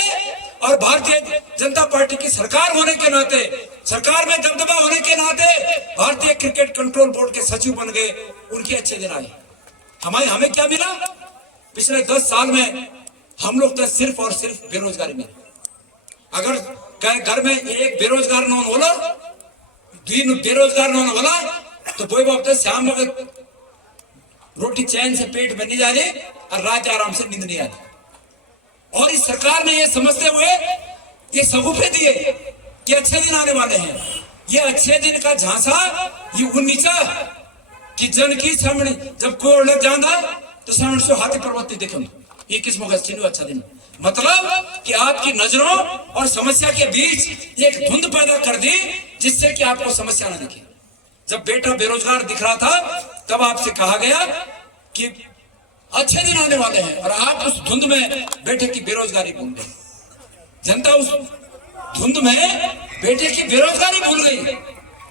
और भारतीय जनता पार्टी की सरकार होने के नाते, सरकार में दबदबा होने के नाते भारतीय क्रिकेट कंट्रोल बोर्ड के सचिव बन गए। उनके अच्छे दिन आए। हमें क्या मिला? पिछले 10 साल में हम लोग तो सिर्फ और सिर्फ बेरोजगारी में। अगर घर में एक बेरोजगार नौन होला, 2 बेरोजगार नौन होला तो कोई बात शाम वक्त रोटी चैन से पेट में नहीं जा रही और रात आराम से नींद नहीं आती। और इस सरकार ने ये समझते हुए ये सबूत दिए कि अच्छे दिन आने वाले हैं। ये अच्छे दिन का झांसा ये उन्नीचा कि जन की सामने जब कोई लग जाना तो सामने से हाथी पर्वत देखो ये किस मौका चिन्ह अच्छा दिन, मतलब कि आपकी नजरों और समस्या के बीच एक धुंध पैदा कर दी जिससे कि आपको समस्या न दिखे। जब बेटा बेरोजगार दिख रहा था तब आपसे कहा गया कि अच्छे दिन आने वाले हैं और आप उस धुंध में बेटे की बेरोजगारी भूल गए। जनता उस धुंध में बेटे की बेरोजगारी भूल गई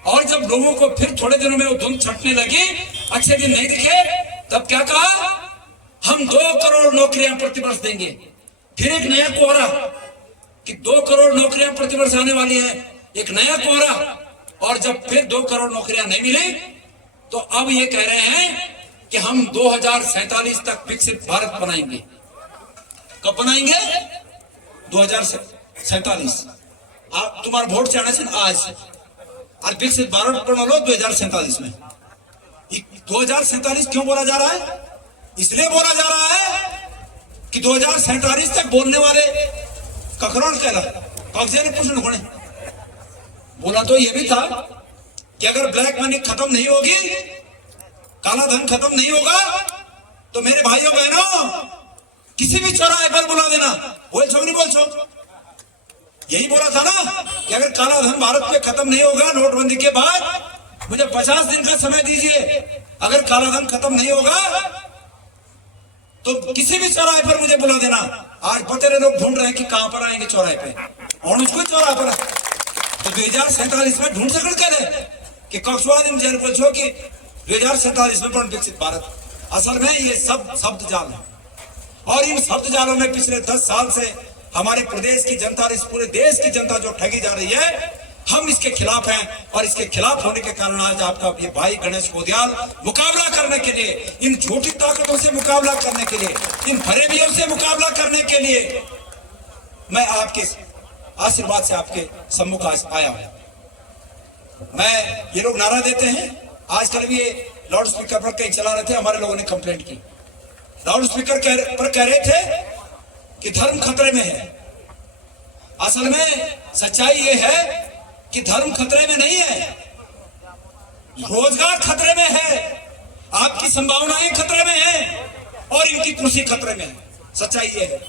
और जब लोगों को फिर थोड़े दिनों में वो धुंध छटने लगी, अच्छे दिन नहीं दिखे, तब क्या कहा? हम 2 करोड़ नौकरियां प्रतिवर्ष देंगे। फिर एक नया कोहरा कि 2 करोड़ नौकरियां प्रतिवर्ष आने वाली है, एक नया कोहरा। और जब फिर 2 करोड़ नौकरियां नहीं मिली तो अब ये कह रहे हैं कि हम 2047 तक विकसित भारत बनाएंगे। कब बनाएंगे? 2047। आप तुम्हारा वोट चाहना चाहिए आज और विकसित भारत बना लो 2047 में। 2047 क्यों बोला जा रहा है? इसलिए बोला जा रहा है कि 2047 तक बोलने वाले ककरोड़ कहला कागजे ने पूछने कोने बोला तो ये भी था कि अगर ब्लैक मनी खत्म नहीं होगी, काला धन खत्म नहीं होगा, तो मेरे भाइयों बहनों किसी भी चौराहे पर बुला देना। बोल छो नहीं बोल छो, यही बोला था ना कि अगर काला धन भारत में खत्म नहीं होगा नोटबंदी के बाद, मुझे 50 दिन का समय दीजिए, अगर काला धन खत्म नहीं होगा तो किसी भी चौराहे पर मुझे बुला देना। आज बतेरे लोग ढूंढ रहे हैं कि कहां पर आएंगे चौराहे पे, और उसको चौराहे पर तो 2047 में ढूंढ सकते कि कक्षवाद इन जेल को छो कि 2047 में पण विकसित भारत। असल में ये सब शब्द जाल है, और इन शब्द जालों में पिछले 10 साल से हमारे प्रदेश की जनता और इस पूरे देश की जनता जो ठगी जा रही है, हम इसके खिलाफ हैं। और इसके खिलाफ होने के कारण आज आपका ये भाई गणेश गोदियाल मुकाबला करने के लिए, इन झूठी ताकतों से मुकाबला करने के लिए, इन फरेबियों से मुकाबला करने के लिए मैं आपके आशीर्वाद से आपके सम्मुख आया हूं। मैं ये लोग नारा देते हैं, आजकल भी ये लाउड स्पीकर पर कहीं चला रहे थे, हमारे लोगों ने कंप्लेंट की, लाउड स्पीकर पर कह रहे थे कि धर्म खतरे में है। असल में सच्चाई ये है कि धर्म खतरे में नहीं है, रोजगार खतरे में है, आपकी संभावनाएं खतरे में हैं, और इनकी कुर्सी खतरे में है। सच्चाई ये है।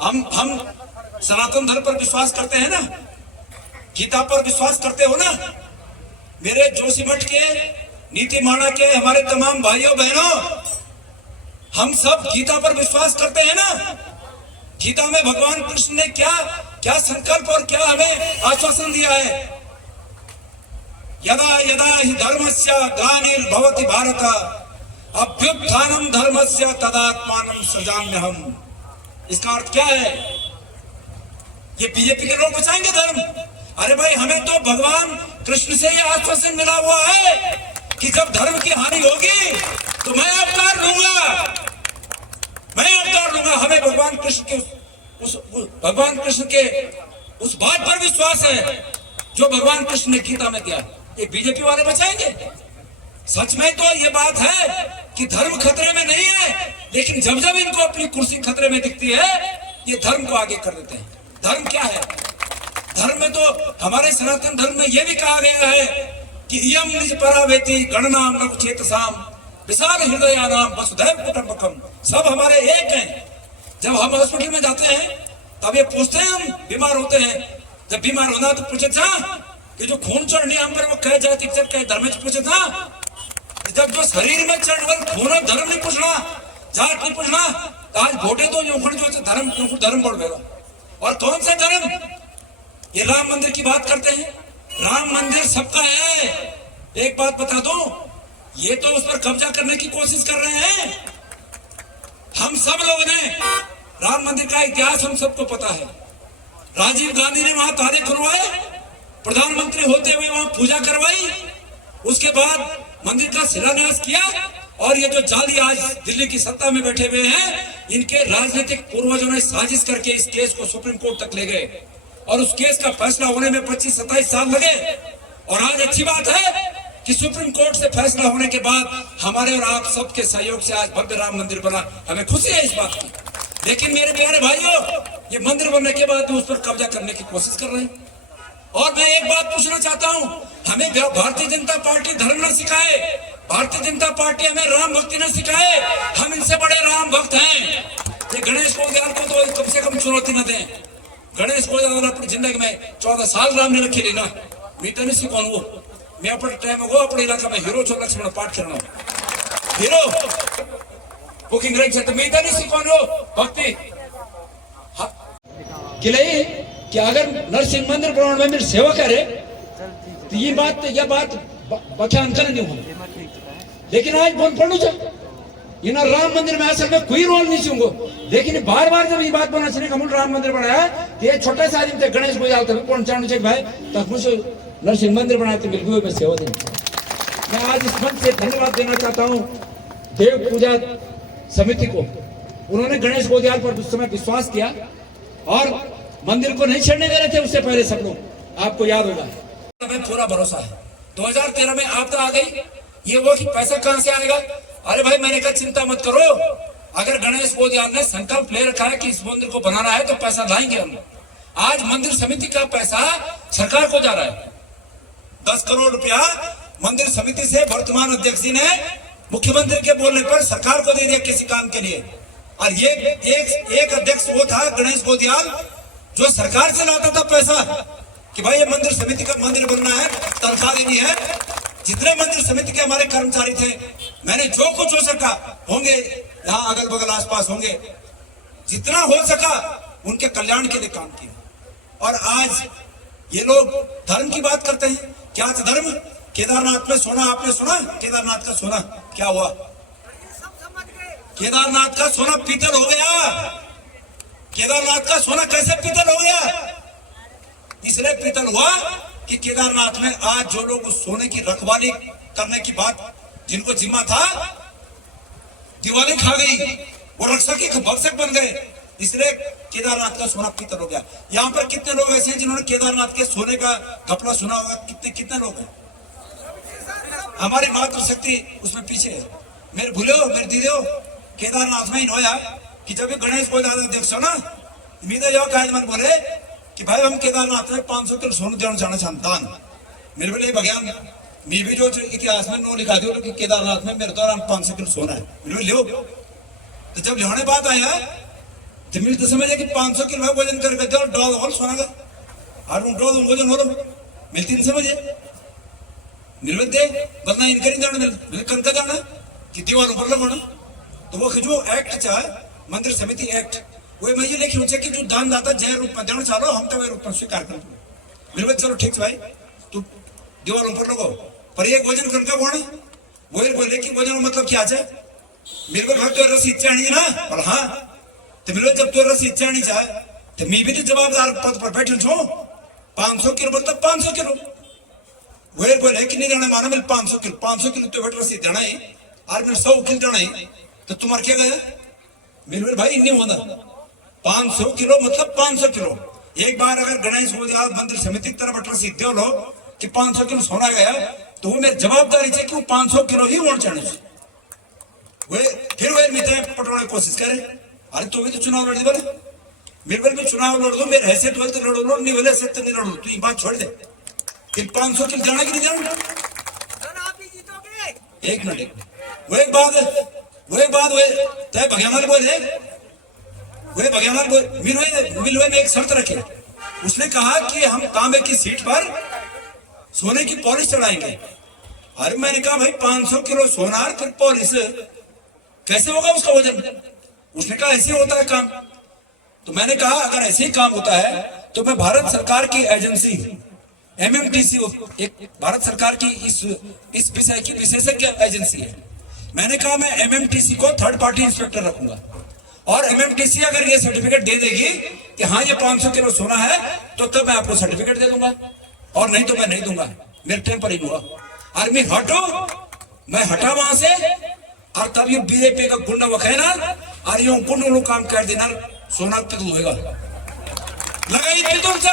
हम सनातन धर्म पर विश्वास करते हैं ना, गीता पर विश्वास करते हो ना। मेरे जोशीमठ के, नीतिमाणा के हमारे तमाम भाइयों बहनों, हम सब गीता पर विश्वास करते हैं ना। गीता में भगवान कृष्ण ने क्या संकल्प और क्या हमें आश्वासन दिया है। यदा यदा हि धर्मस्य ग्लानिर्भवति भारत अभ्युत्थानम धर्मस्य तदात्मानं सृजाम्यहम्। इसका अर्थ क्या है? ये बीजेपी के लोग बचाएंगे धर्म? अरे भाई, हमें तो भगवान कृष्ण से यह आश्वासन मिला हुआ है कि जब धर्म की हानि होगी तो मैं अवतार लूंगा, हमें भगवान कृष्ण के भगवान कृष्ण के उस बात पर विश्वास है जो भगवान कृष्ण ने गीता में दिया। ये बीजेपी वाले बचाएंगे? सच में तो ये बात है कि धर्म खतरे में नहीं है, लेकिन जब जब इनको अपनी कुर्सी खतरे में दिखती है, ये धर्म को आगे कर देते हैं। धर्म क्या है? धर्म में तो हमारे सनातन धर्म में यह भी कहा गया है कि इयम निज परावेति गणनाम न चेतसाम विशाल हृदयानाम वसुधैव कुटुंबकम। सब हमारे एक हैं। जब हम हॉस्पिटल में जाते हैं तब ये पूछते हैं, हम बीमार होते हैं, जब बीमार होना तो पूछे था कि जो खून चढ़ने हम पर वो कह जाती कह धर्म पूछे था। जब जो शरीर में चढ़ खून धर्म नहीं पूछना, जात नहीं पूछना, तो आज वोटे तो यूं जो धर्म बढ़ गया। और कौन सा धर्म? ये राम मंदिर की बात करते हैं। राम मंदिर सबका है। एक बात बता दो, ये तो उस पर कब्जा करने की कोशिश कर रहे हैं। हम सब लोग ने राम मंदिर का इतिहास हम सबको पता है। राजीव गांधी ने वहां ताले खुलवाए, प्रधानमंत्री होते हुए वहां पूजा करवाई, उसके बाद मंदिर का शिलान्यास किया। और ये जो जाली आज दिल्ली की सत्ता में बैठे हुए हैं, इनके राजनीतिक पूर्वजों ने साजिश करके इस केस को सुप्रीम कोर्ट तक ले गए, और उस केस का फैसला होने में 25-27 साल लगे। और आज अच्छी बात है कि सुप्रीम कोर्ट से फैसला होने के बाद हमारे और आप सबके सहयोग से आज भव्य राम मंदिर बना। हमें खुशी है इस बात की। लेकिन मेरे प्यारे भाइयों, ये मंदिर बनने के बाद भी उस पर कब्जा करने की कोशिश कर रहे हैं। और मैं एक बात पूछना चाहता हूं, हमें भारतीय जनता पार्टी धर्म न सिखाए, भारतीय जनता पार्टी हमें राम भक्ति न सिखाए। हम इनसे बड़े राम भक्त हैं। ये गणेश गोदियाल को तो कम से कम चुनौती न दें। गणेश गोदियाल अपनी जिंदगी में 14 साल राम ने रखी लेना, मैं तो नहीं सिखाऊं वो। मैं अपने टाइम को अपने इलाका में हीरो छो लक्ष्मण पाठ करना, हीरो बुकिंग रही तो मैं तो नहीं सिखाऊं भक्ति। कि अगर नरसिंह मंदिर बनाने में मेरी सेवा करे तो ये बात बख्यान कर नहीं हो। लेकिन आज बोल पड़ू जा ना राम मंदिर में असल में कोई रोल नहीं चूंगो। लेकिन बार बार जब ये बात बना चले कमल राम मंदिर बनाया तो ये छोटा सा आदमी गणेश गोदियाल तक कौन चाणू चाहिए भाई तक मुझे नरसिंह मंदिर बनाए तो बिल्कुल मैं सेवा देना। मैं आज इस मंच से धन्यवाद देना चाहता हूँ देव पूजा समिति को। उन्होंने गणेश गोदियाल पर उस समय विश्वास किया और मंदिर को नहीं छेड़ने दे रहे थे उससे पहले सब लोग, आपको याद होगा। हमें पूरा भरोसा है। 2013 में आपदा आ गई, ये वो कि पैसा कहां से आएगा, अरे भाई मैंने कहा चिंता मत करो, अगर गणेश गोदियाल ने संकल्प ले रखा है कि इस मंदिर को बनाना है तो पैसा लाएंगे हम। आज मंदिर समिति का पैसा सरकार को जा रहा है, 10 करोड़ रुपया मंदिर समिति से वर्तमान अध्यक्ष जी ने मुख्यमंत्री के बोलने पर सरकार को दे दिया किसी काम के लिए। और ये एक अध्यक्ष वो था गणेश गोदियाल जो सरकार से लाता था पैसा कि भाई ये मंदिर समिति का मंदिर बनना है, तनख्वाह देनी है। जितने मंदिर समिति के हमारे कर्मचारी थे, मैंने जो कुछ हो सका, होंगे यहाँ अगल बगल आसपास होंगे, जितना हो सका उनके कल्याण के लिए काम किया। और आज ये लोग धर्म की बात करते हैं, क्या धर्म? केदारनाथ में सोना, आपने सुना केदारनाथ का सोना क्या हुआ? केदारनाथ का सोना पीतल हो गया। केदारनाथ का सोना कैसे पीतल हो गया? इसलिए पीतल हुआ कि केदारनाथ में आज जो लोग उस सोने की रखवाली करने की बात, जिनको जिम्मा था, दिवाली खा गई, वो रक्षक ही भक्षक बन गए, इसलिए केदारनाथ का सोना पीतल हो गया। यहाँ पर कितने लोग ऐसे हैं जिन्होंने केदारनाथ के सोने का घपला सुना होगा? कितने लोग हैं? हमारी मातृशक्ति उसमें पीछे है। मेरे भूलो, मेरे दीदियों, केदारनाथ में इन्होंने कि जब भी गणेश गोदियाल अध्यक्ष हो ना, मीदा यो कायदमन बोले कि भाई हम केदारनाथ में 500 किलो सोना देना चाहना चाहतान। मेरे बोले भगवान मी भी जो इतिहास में नो लिखा दो कि केदारनाथ में मेरे द्वारा 500 किलो सोना है। मेरे बोले लो, तो जब लिहाने बात आया तो मिल तो समझे कि 500 किलो वजन करके दो डॉल और सोना का और उन डॉल वजन हो मिलती नहीं समझे। निर्मित दे बदना इनकर जाना मिल कनका जाना कि दीवार ऊपर लगाना। तो वो जो एक्ट चाहे मंदिर समिति एक्ट, वो मैं ये लेखी ऊंचे कि जो दानदाता जय रूप में देना चाहो हम तो वह रूप में स्वीकार कर दो। निर्मित चलो ठीक भाई तू दीवार ऊपर लगो, पर एक वजन कनका बोना वही बोले कि वजन मतलब क्या है? मेरे को भाग तो रस इच्छा नहीं ना, पर हाँ तो मेरे जब तो रस इच्छा नहीं चाहे तो मैं भी तो जवाबदार पद पर बैठे छो। 500 किलो मतलब 500 किलो वही बोले कि नहीं जाना माना मिल 500 किलो तो बैठ रसी देना ही और मेरे 100 किलो देना ही, तो तुम्हारे क्या गया? मेरे भाई नहीं होना 500 किलो मतलब 500 किलो। एक बार अगर गणेश गोदियाल मंदिर समिति की तरफ रसी दे लो कि 500 किलो सोना गया तो वो मेरी जवाबदारी है कि वो 500 किलो ही होना चाहिए। फिर वे मिलते पटवाने की कोशिश करे। अरे तो भी तो चुनाव लड़ दे बोले, मेरे पर भी चुनाव लड़ दो, मेरे हैसियत बोलते लड़ो लो, नहीं बोले हैसियत नहीं लड़ो, तू ये बात छोड़ दे कि 500 किलो जाना कि नहीं जाना। एक मिनट वो एक बात तय भगवान बोले, वे भगवान मिलवे में एक शर्त रखे। उसने कहा कि हम तांबे की सीट पर सोने की पॉलिश चढ़ाएंगे। अरे मैंने कहा भाई 500 किलो सोना फिर पॉलिश कैसे होगा उसका वजन? उसने कहा ऐसे होता है काम। तो मैंने कहा अगर ऐसे ही काम होता है तो मैं भारत सरकार की एजेंसी MMTC, एक भारत सरकार की इस विषय की विशेषज्ञ एजेंसी है, मैंने कहा मैं MMTC को थर्ड पार्टी इंस्पेक्टर रखूंगा और MMTC अगर ये सर्टिफिकेट दे देगी कि हाँ ये 500 किलो सोना है तो तब मैं आपको सर्टिफिकेट दे दूंगा, और नहीं तो मैं नहीं दूंगा। मेरे टाइम पर ही हुआ और मैं हटा वहां से, और तब ये बीजेपी का गुंडा वखेना और ये गुंडों लोग काम कर देना सोना पितल होगा। लगाई पितल से,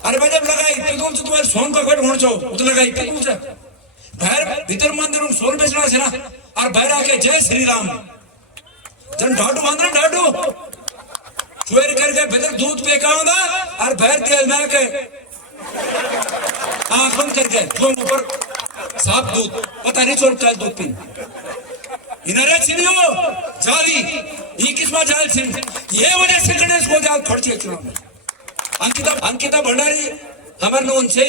अरे भाई जब लगाई पितल से तुम्हारे सोन का पेट होना चाहिए तो लगाई पितल से बाहर भीतर मंदिर सोन बेचना से ना, और बाहर आके जय श्री राम जन ढाडू बांधना ढाडू चुएर करके भीतर दूध फेंका होगा और बाहर तेल में आके आंख बंद करके जो ऊपर साफ दूध, पता नहीं चोर क्या दूध पी इनरे छिनियो जाली ये किस्मा जाल छिन। ये वजह से गणेश गोदियाल खर्चे चुनाव में अंकिता भंडारी हमारे नोन से,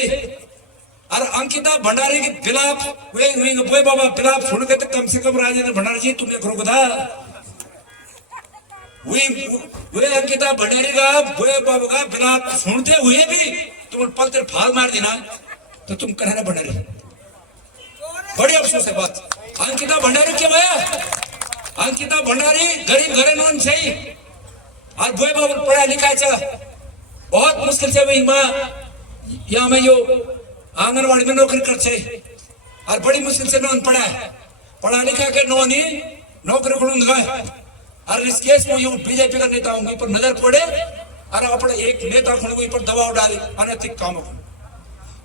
और अंकिता भंडारी की बिलाप वे बाबा बिलाप सुन के तो कम से कम राजेंद्र भंडारी जी तुम्हें करो था वे अंकिता भंडारी का वे बाबा का बिलाप सुनते हुए भी तुम पलते फाल मार देना तो तुम कहना भंडारी। बड़ी अफसोस है बात। अंकिता भंडारी क्या भैया? अंकिता भंडारी गरीब घरे नोन से ही और बुए बाबू पढ़ा लिखा चा बहुत मुश्किल से वही माँ यहाँ में यो आंगनवाड़ी में नौकरी कर छे और बड़ी मुश्किल से नौन पढ़ा लिखा के नौन ही नौकरी खुलूंद गए। और इस केस में यो बीजेपी का नेता होंगे पर नजर पड़े और अपने एक नेता खुल पर दबाव डाले अनैतिक कामों को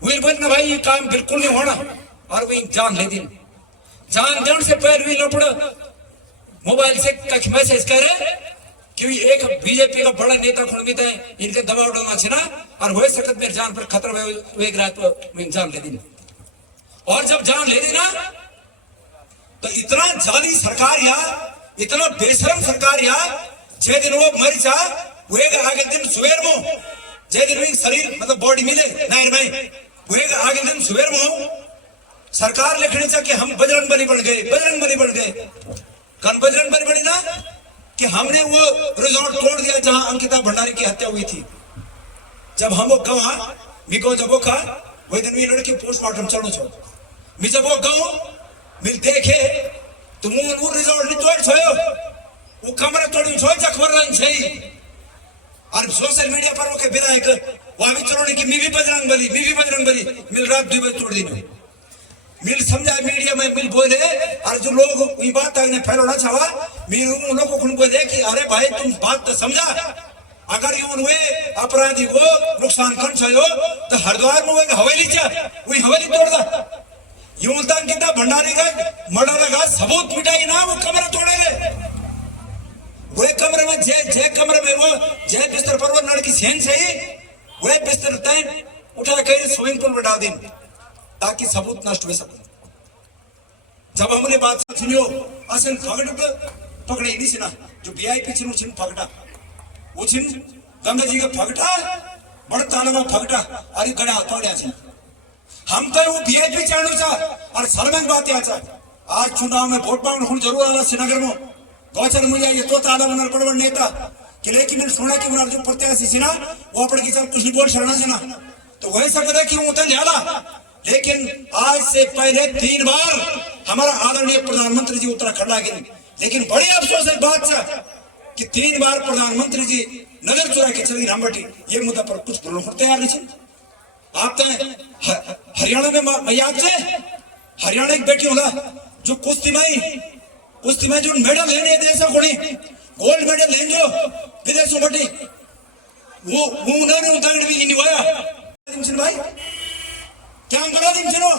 वही बोल ना भाई ये काम बिल्कुल नहीं होना और वही जान ले दी। जान देने से पहले भी लपड़ मोबाइल से कख मैसेज करे कि एक बीजेपी का बड़ा नेता खुणमित है, इनके दबाव डालना चाहिए और हो सकत मेरे जान पर खतरा हुए रात में जान ले दी। और जब जान ले दी ना तो इतना जाली सरकार या इतना बेशरम सरकार या जे दिन वो मर जा वो आगे दिन सुबह में जे दिन भी शरीर मतलब बॉडी मिले नहीं भाई वो आगे दिन सुबह में सरकार लिखनी चाहिए कि हम बजरंग बली बन गए, बजरंग बली बन गए। कौन बजरंग बली बनी ना कि हमने वो रिजॉर्ट तोड़ दिया जहां अंकिता भंडारी की हत्या हुई थी। जब हम वो गवा मिको जब वो खा वही दिन भी लड़की पोस्टमार्टम चलो छो मी जब वो गऊ मिल देखे तुम वो रिजॉर्ट नहीं तोड़ छोयो वो कमरा तोड़ी छो जखवर रंग छई और सोशल मीडिया पर वो के विधायक वो भी चलो कि मी भी बजरंग बली मिल रात 2 बजे तोड़ दी मिल समझा मीडिया में मिल बोले और जो लोग ये बात ने फैलाना चाहा मिल उन लोगों को बोले कि अरे भाई तुम बात तो समझा अगर यूं हुए अपराधी को नुकसान कर चाहिए तो हरिद्वार में वो हवेली चा वही हवेली तोड़ दा यूं तक कितना भंडारी का मर्डर लगा सबूत मिटाई ना वो कमरा तोड़ेंगे वो कमरे में जे कमरे में वो जे बिस्तर पर वो लड़की सेन सही वो बिस्तर तय उठा कर स्विमिंग पूल में डाल दी ताकि सबूत नष्ट हो सके। जब हमने बात सुनियो असल फगड़ पकड़े नहीं सिना जो वीआईपी छिन छिन फगड़ा वो छिन गंगा जी का फगड़ा बड़ तालवा फगड़ा अरे गड़ा तोड़या छिन हम तो वो वीआईपी चाणू चा और सरमंग बात या चा आज चुनाव में वोट मांगने हुन जरूर आला श्रीनगर में गौचर मुझे ये तो ताला बनर पड़वन नेता कि लेकिन मैंने सुना कि उन्होंने जो प्रत्याशी छिना वो अपने की चल कुछ नहीं बोल सकना छिना तो वही सकता है कि वो उतर ज्यादा लेकिन आज से पहले 3 बार हमारा आदरणीय प्रधानमंत्री जी उत्तराखंड आ गए लेकिन बड़ी अफसोस है बात से कि 3 बार प्रधानमंत्री जी नजर चुरा के चल गई रामबटी ये मुद्दा पर कुछ बोलने को तैयार नहीं थे। आप तो हरियाणा में मैया से हरियाणा की बेटी होगा जो कुश्ती में जो मेडल लेने देश कोणी गोल्ड मेडल लेने जो विदेशों बटी वो उन्होंने उदाहरण भी नहीं हुआ भाई क्या करा दिन चलो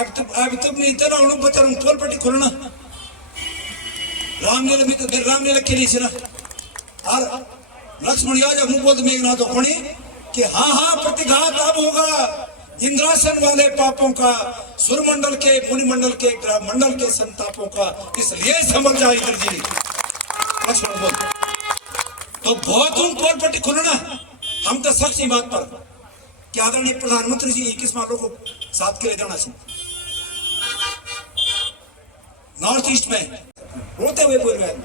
अब तुम इतना उन बच्चा तोल पट्टी खोलना रामलीला खेली से ना और लक्ष्मण यादव मुंह बोल मेघनाथ तो कोणी कि हाँ प्रतिघात अब होगा इंद्रासन वाले पापों का सुरमंडल के मुनिमंडल के मंडल के संतापों का इसलिए समझ जाए इधर जी लक्ष्मण बोल तो बहुत उन तोल पट्टी खोलना हम तो सच बात पर कि आदरणीय प्रधानमंत्री जी 21 मार्च को साथ के ले जाना चाहिए। नॉर्थ ईस्ट में रोते हुए बोल रहे हैं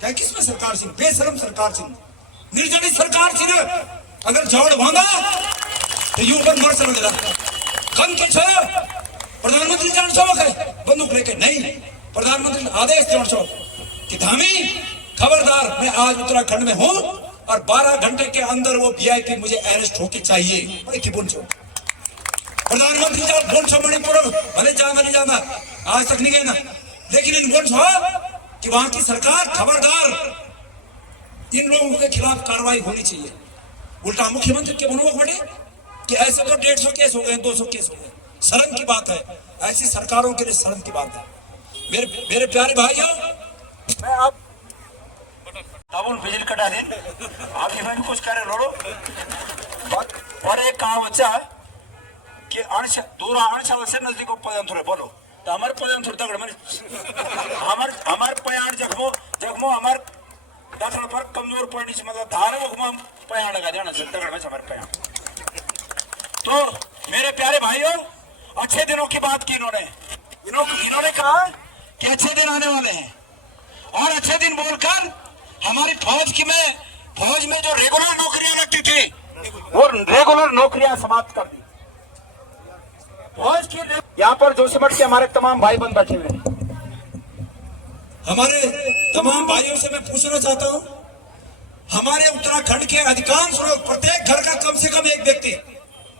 क्या किसमें सरकार सिंह बेशरम सरकार सिंह निर्जनी सरकार सिंह अगर झाड़ भांगा तो यू पर मर समझ रहा कम के छो प्रधानमंत्री जान छो है बंदूक लेके नहीं प्रधानमंत्री आदेश जान छो कि धामी खबरदार मैं आज उत्तराखंड में हूं और 12 घंटे के अंदर वो वीआईपी मुझे अरेस्ट होके चाहिए प्रधानमंत्री साहब बोल मणिपुर भले जाना आज तक नहीं गए ना लेकिन इन बोल कि वहां की सरकार खबरदार इन लोगों के खिलाफ कार्रवाई होनी चाहिए। उल्टा मुख्यमंत्री के बनोग बने कि ऐसे तो 150 केस हो गए 200 केस हो गए शर्म की बात है ऐसी सरकारों के लिए शर्म की बात है। मेरे प्यारे भाइयों मैं आप ताबुल बिजली कटा दिन आपकी बहन कुछ करे लोड़ो और एक काम अच्छा कि दूरा अणछा से नजदीक पदन थोड़े बोलो तो हमारे पदन थोड़े तगड़ मैंने हमारे पयाण जगमो हमारे दाखल पर कमजोर पड़ने से मतलब धारा घुमा पयाण लगा देना से तगड़ में हमारे पयाण। तो मेरे प्यारे भाइयों अच्छे दिनों की बात की इन्होंने कहा कि अच्छे दिन आने वाले हैं और अच्छे दिन बोलकर हमारी फौज में जो रेगुलर नौकरियां लगती थी वो रेगुलर नौकरियां समाप्त कर दी। फौज की यहाँ पर जोशीमठ के हमारे तमाम भाई बंद बैठे हुए हैं। हमारे तमाम भाइयों से मैं पूछना चाहता हूँ हमारे उत्तराखंड के अधिकांश लोग प्रत्येक घर का कम से कम एक व्यक्ति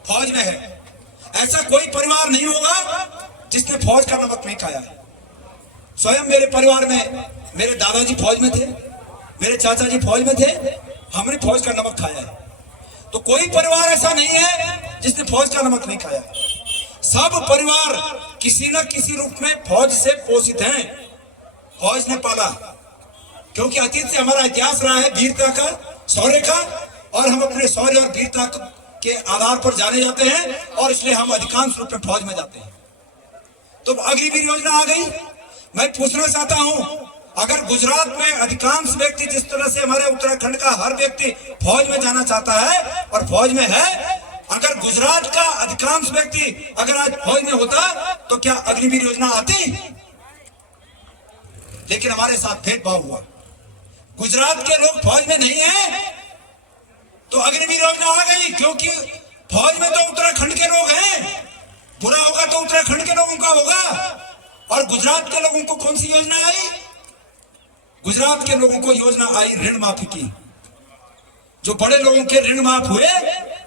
फौज में है। ऐसा कोई परिवार नहीं होगा जिसने फौज का नमक नहीं खाया है। स्वयं मेरे परिवार में मेरे दादाजी फौज में थे मेरे चाचा जी फौज में थे हमने फौज का नमक खाया है। तो कोई परिवार ऐसा नहीं है जिसने फौज का नमक नहीं खाया। सब परिवार किसी न किसी रूप में फौज से पोषित हैं, फौज ने पाला, क्योंकि अतीत से हमारा इतिहास रहा है वीरता का, शौर्य का, और हम अपने शौर्य और वीरता के आधार पर जाने जाते हैं, और इसलिए हम अधिकांश रूप में फौज में जाते हैं। तो अग्निवीर योजना आ गई। मैं पूछना चाहता हूं, अगर गुजरात में अधिकांश व्यक्ति जिस तरह से हमारे उत्तराखंड का हर व्यक्ति फौज में जाना चाहता है और फौज में है, अगर गुजरात का अधिकांश व्यक्ति अगर आज फौज में होता तो क्या अग्निवीर योजना आती? लेकिन हमारे साथ भेदभाव हुआ। गुजरात के लोग फौज में नहीं है तो अग्निवीर योजना आ गई, क्योंकि फौज में तो उत्तराखंड के लोग हैं। बुरा होगा तो उत्तराखंड के लोगों का होगा। और गुजरात के लोगों को कौन सी योजना आई? गुजरात के लोगों को योजना आई ऋण माफी की। जो बड़े लोगों के ऋण माफ हुए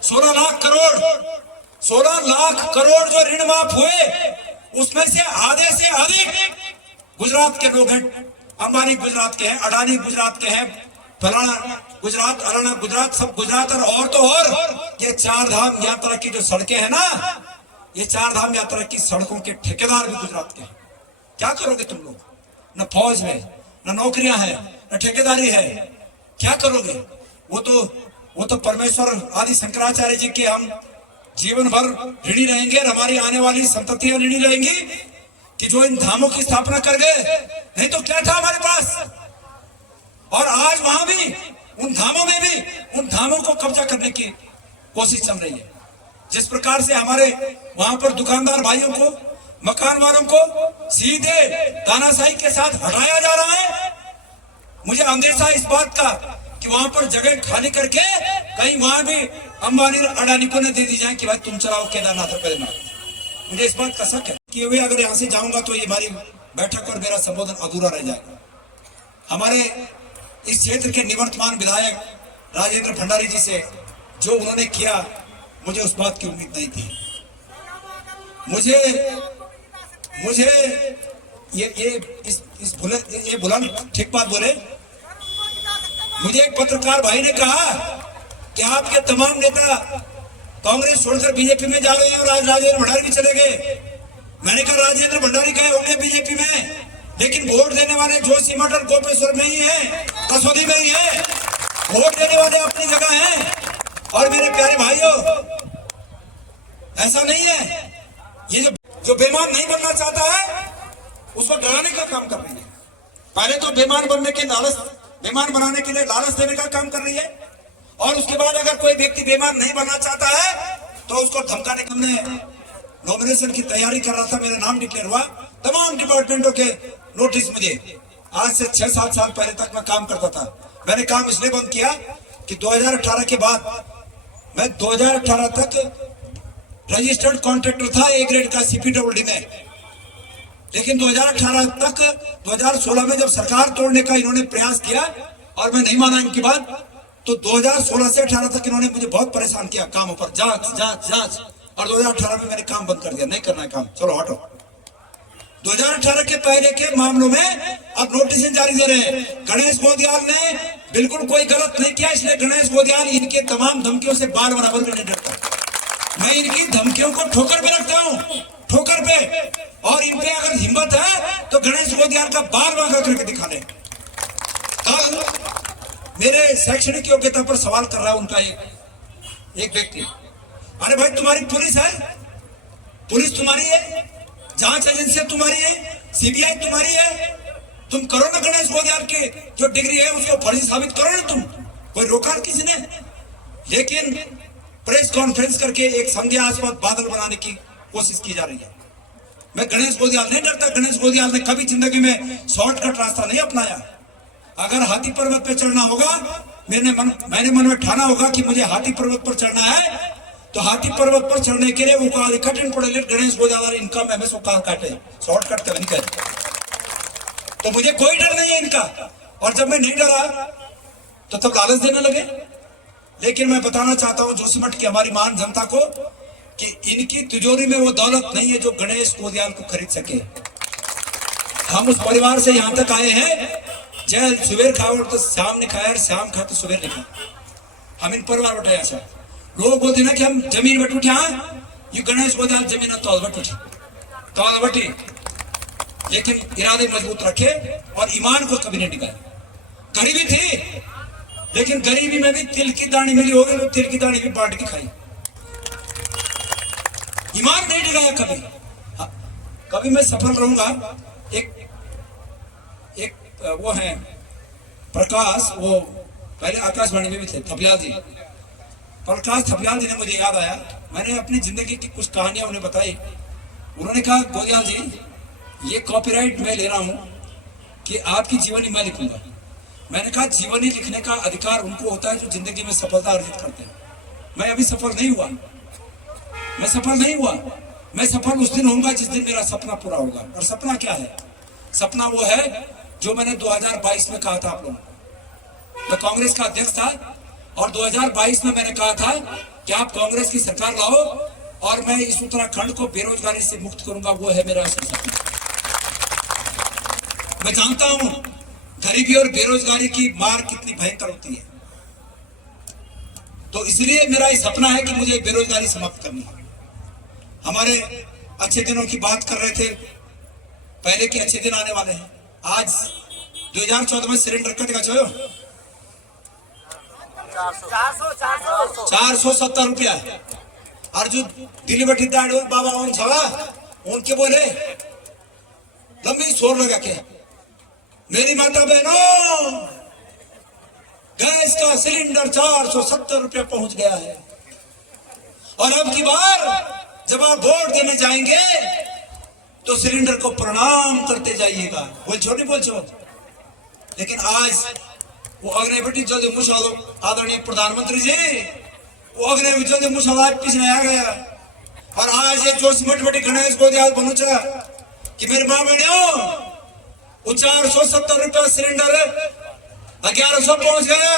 16 लाख करोड़ जो ऋण माफ हुए, उसमें से आधे से अधिक गुजरात के लोग हैं। अंबानी गुजरात के हैं, अडानी गुजरात के हैं, फलाना गुजरात, अलाना गुजरात, सब गुजरात। और तो और ये 4 धाम यात्रा की जो सड़कें हैं ना, ये 4 धाम यात्रा की सड़कों के ठेकेदार भी गुजरात के हैं। क्या करोगे तुम लोग? न फौज में, न नौकरियां हैं, न ठेकेदारी है, क्या करोगे? वो तो परमेश्वर आदि शंकराचार्य जी के हम जीवन भर ऋणी रहेंगे और हमारी आने वाली संततियां ऋणी रहेंगी कि जो इन धामों की स्थापना कर गए। नहीं तो क्या था हमारे पास? और आज वहां भी, उन धामों में भी, उन धामों को कब्जा करने की कोशिश चल रही है। जिस प्रकार से हमारे वहां पर दुकानदार भाइयों को, मकान वालों को सीधे तानाशाही के साथ हटाया जा रहा है, मुझे अंदेशा इस बात का कि वहां पर जगह खाली करके कहीं वहां भी अंबानी और अडानी को न दे दी जाए कि भाई तुम चलाओ केदारनाथ और बद्रीनाथ। मुझे इस बात का शक है कि वे अगर यहां से जाऊंगा तो ये हमारी बैठक और मेरा संबोधन अधूरा रह जाएगा। हमारे इस क्षेत्र के निवर्तमान विधायक राजेंद्र भंडारी जी से जो उन्होंने किया, मुझे उस बात की उम्मीद नहीं थी। मुझे ये बुलंद ठीक बात बोले। मुझे एक पत्रकार भाई ने कहा कि आपके तमाम नेता कांग्रेस छोड़कर बीजेपी में जा रहे हैं और आज राजेंद्र भंडारी भी चले गए। मैंने कहा राजेंद्र भंडारी गए होंगे बीजेपी में, लेकिन वोट देने वाले जोशी मठ और गोपेश्वर में ही है, कसौली में ही है। वोट देने वाले अपनी जगह हैं। और मेरे प्यारे भाइयों, ऐसा नहीं है। ये जो बेईमान नहीं बनना चाहता है उसको डराने का काम कर रही है। पहले तो बेईमान बनने के लालच, बेईमान बनाने के लिए लालच देने का काम कर रही है, और उसके बाद अगर कोई व्यक्ति बेईमान नहीं बनना चाहता है तो उसको धमकाने के। हमने नॉमिनेशन की तैयारी कर रहा था, मेरा नाम डिक्लेयर हुआ, तमाम डिपार्टमेंटों के नोटिस मुझे आज से 6-7 साल पहले तक मैं काम करता था। मैंने काम इसलिए बंद किया कि 2018 के बाद मैं 2018 तक रजिस्टर्ड कॉन्ट्रैक्टर था ए ग्रेड का CPWD में, लेकिन 2018 तक 2016 में जब सरकार तोड़ने का इन्होंने प्रयास किया और मैं नहीं माना इनकी बात, तो 2016 से 18 तक इन्होंने मुझे बहुत परेशान किया कामों पर, जांच। और 2018 में मैंने काम बंद कर दिया, नहीं करना है काम, चलो हटो। 2018 के पहले के मामलों में अब नोटिस जारी दे रहे हैं। गणेश गोदियाल ने बिल्कुल कोई गलत नहीं किया, इसलिए गणेश गोदियाल इनके तमाम धमकियों से बार बराबर नहीं डरता। मैं इनकी धमकियों को ठोकर पे रखता हूं, ठोकर पे। और इन पे अगर हिम्मत है तो गणेश गोदियाल का बार करके दिखा ले। कल मेरे शैक्षणिक योग्यता पर सवाल कर रहा है उनका एक व्यक्ति, अरे भाई तुम्हारी पुलिस है, पुलिस तुम्हारी है, जांच एजेंसी तुम्हारी है, CBI तुम्हारी है, तुम करो ना गणेश गोदियाल की जो डिग्री है उसको फर्जी साबित करो ना तुम, कोई रोका किसी ने? लेकिन प्रेस कॉन्फ्रेंस करके एक संदेहास्पद बादल बनाने की कोशिश की जा रही है। मैं गणेश गोदियाल नहीं डरता। गणेश गोदियाल ने कभी जिंदगी में शॉर्टकट रास्ता नहीं अपनाया। अगर हाथी पर्वत पर चढ़ना होगा, मैंने मन में ठाना होगा कि मुझे हाथी पर्वत पर चढ़ना है, तो हाथी पर्वत पर चढ़ने के लिए वो कठिन पड़े गणेश गोदियाल इनका मैं सो काल काटे, शॉर्टकट कभी नहीं करे। तो मुझे कोई डर नहीं है इनका। और जब मैं नहीं डरा तो तब लालच देने लगे। लेकिन मैं बताना चाहता हूं जोशीमठ की हमारी महान जनता को कि इनकी तिजोरी में वो दौलत नहीं है जो गणेश गोदियाल को खरीद सके। हम उस परिवार से यहां तक आए हैं, जय सुबेर खाओ तो शाम ने खाया, शाम खा तो सुबेर ने खाया। हम इन परिवार बैठे ऐसा लोग बोलते ना कि हम जमीन बैठ उठे, ये गणेश गोदाल जमीन तौलवटी लेकिन इरादे मजबूत रखे और ईमान को कभी नहीं डिगाया। गरीबी थी लेकिन गरीबी में भी तिल की दानी मिली होगी तो तिल की दानी भी बांट के खाई। ईमान नहीं डिगाया कभी। हाँ, कभी मैं सफल रहूंगा। एक वो है प्रकाश, वो पहले आकाशवाणी में भी थे, थपलियाल जी। प्रकाश थपलियाल जी ने मुझे याद आया, मैंने अपनी जिंदगी की कुछ कहानियां उन्हें बताई। उन्होंने कहा गोदियाल जी ये कॉपीराइट मैं ले रहा हूं कि आपकी जीवनी मैं लिखूंगा। मैंने कहा जीवनी लिखने का अधिकार उनको होता है जो जिंदगी में सफलता अर्जित करते हैं। मैं अभी सफल नहीं हुआ, मैं सफल नहीं हुआ। मैं सफल उस दिन होऊंगा जिस दिन मेरा सपना पूरा होगा। और सपना क्या है? सपना वो है जो मैंने 2022 में कहा था आप लोगों को। मैं कांग्रेस का अध्यक्ष था और 2022 में मैंने कहा था कि आप कांग्रेस की सरकार लाओ और मैं इस उत्तराखंड को बेरोजगारी से मुक्त करूंगा। वो है मेरा असल सपना। मैं जानता हूं गरीबी और बेरोजगारी की मार कितनी भयंकर होती है, तो इसलिए मेरा ये सपना है कि मुझे बेरोजगारी समाप्त करनी है। हमारे अच्छे दिनों की बात कर रहे थे, पहले के अच्छे दिन आने वाले हैं। आज 2014 में सिलेंडर कटेगा चलो 470 रुपया। और जो दिल्ली बैठी बाबा ओम छवा उनके बोले लंबी शोर लगा के, मेरी माता बहनों गैस का सिलेंडर 470 रुपया पहुंच गया है। और अब की बार जब आप वोट देने जाएंगे तो सिलेंडर को प्रणाम करते जाइएगा। बोल छोटी बोल छो। लेकिन आज वो अग्नि बेटी जल्दी मुशालो आदरणीय प्रधानमंत्री जी, वो अग्नि जल्दी मुशाला पीछे आ गया। और आज ये जोशीमठ बेटी गणेश गोदियाल बनू चा कि मेरे मां बहनों वो 470 रुपया सिलेंडर 1100 पहुंच गया।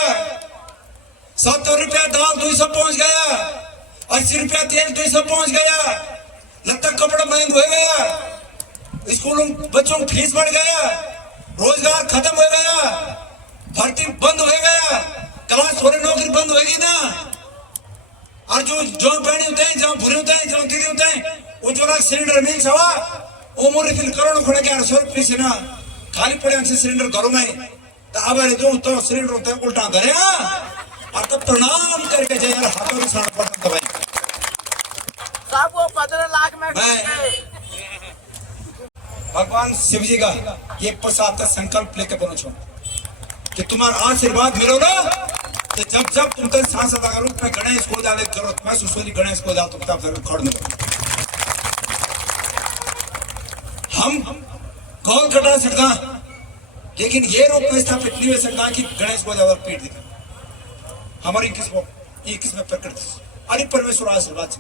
70 रुपया दाल 200 पहुंच गया। 80 रुपया तेल 200 पहुंच गया। लत्ता कपड़ा महंगा हो गया। स्कूलों बच्चों की फीस बढ़ गया। रोजगार खत्म हो गया। भर्ती बंद हो गया। क्लास थोड़ी नौकरी बंद होगी ना। और जो बहने होते हैं, जो भूरे होते हैं, जो दीदी होते हैं, उज्ज्वला सिलेंडर मिल सवा उम्र फिर करोड़ खोड़े 1100 रुपये से ना खाली पड़े से सिलेंडर घरों में तो अब जो तो सिलेंडर होता है उल्टा करे और तब प्रणाम करके जाए यार हाथों में साथ पड़ता भाई साहब वो 15 लाख में भगवान शिव जी का ये प्रसाद का संकल्प लेके बनो छो कि तुम्हारा आशीर्वाद मिलो ना तो जब जब तुम तक सांसद अगर मैं गणेश को जाने की जरूरत मैं सुशोली गणेश को जाओ तुम तब जरूर खड़ में हम कौन कटा सकता लेकिन ये रूप में स्थापित नहीं हो सकता कि गणेश को ज्यादा पीठ दिखा हमारी किस्म प्रकृति अरे परमेश्वर आशीर्वाद से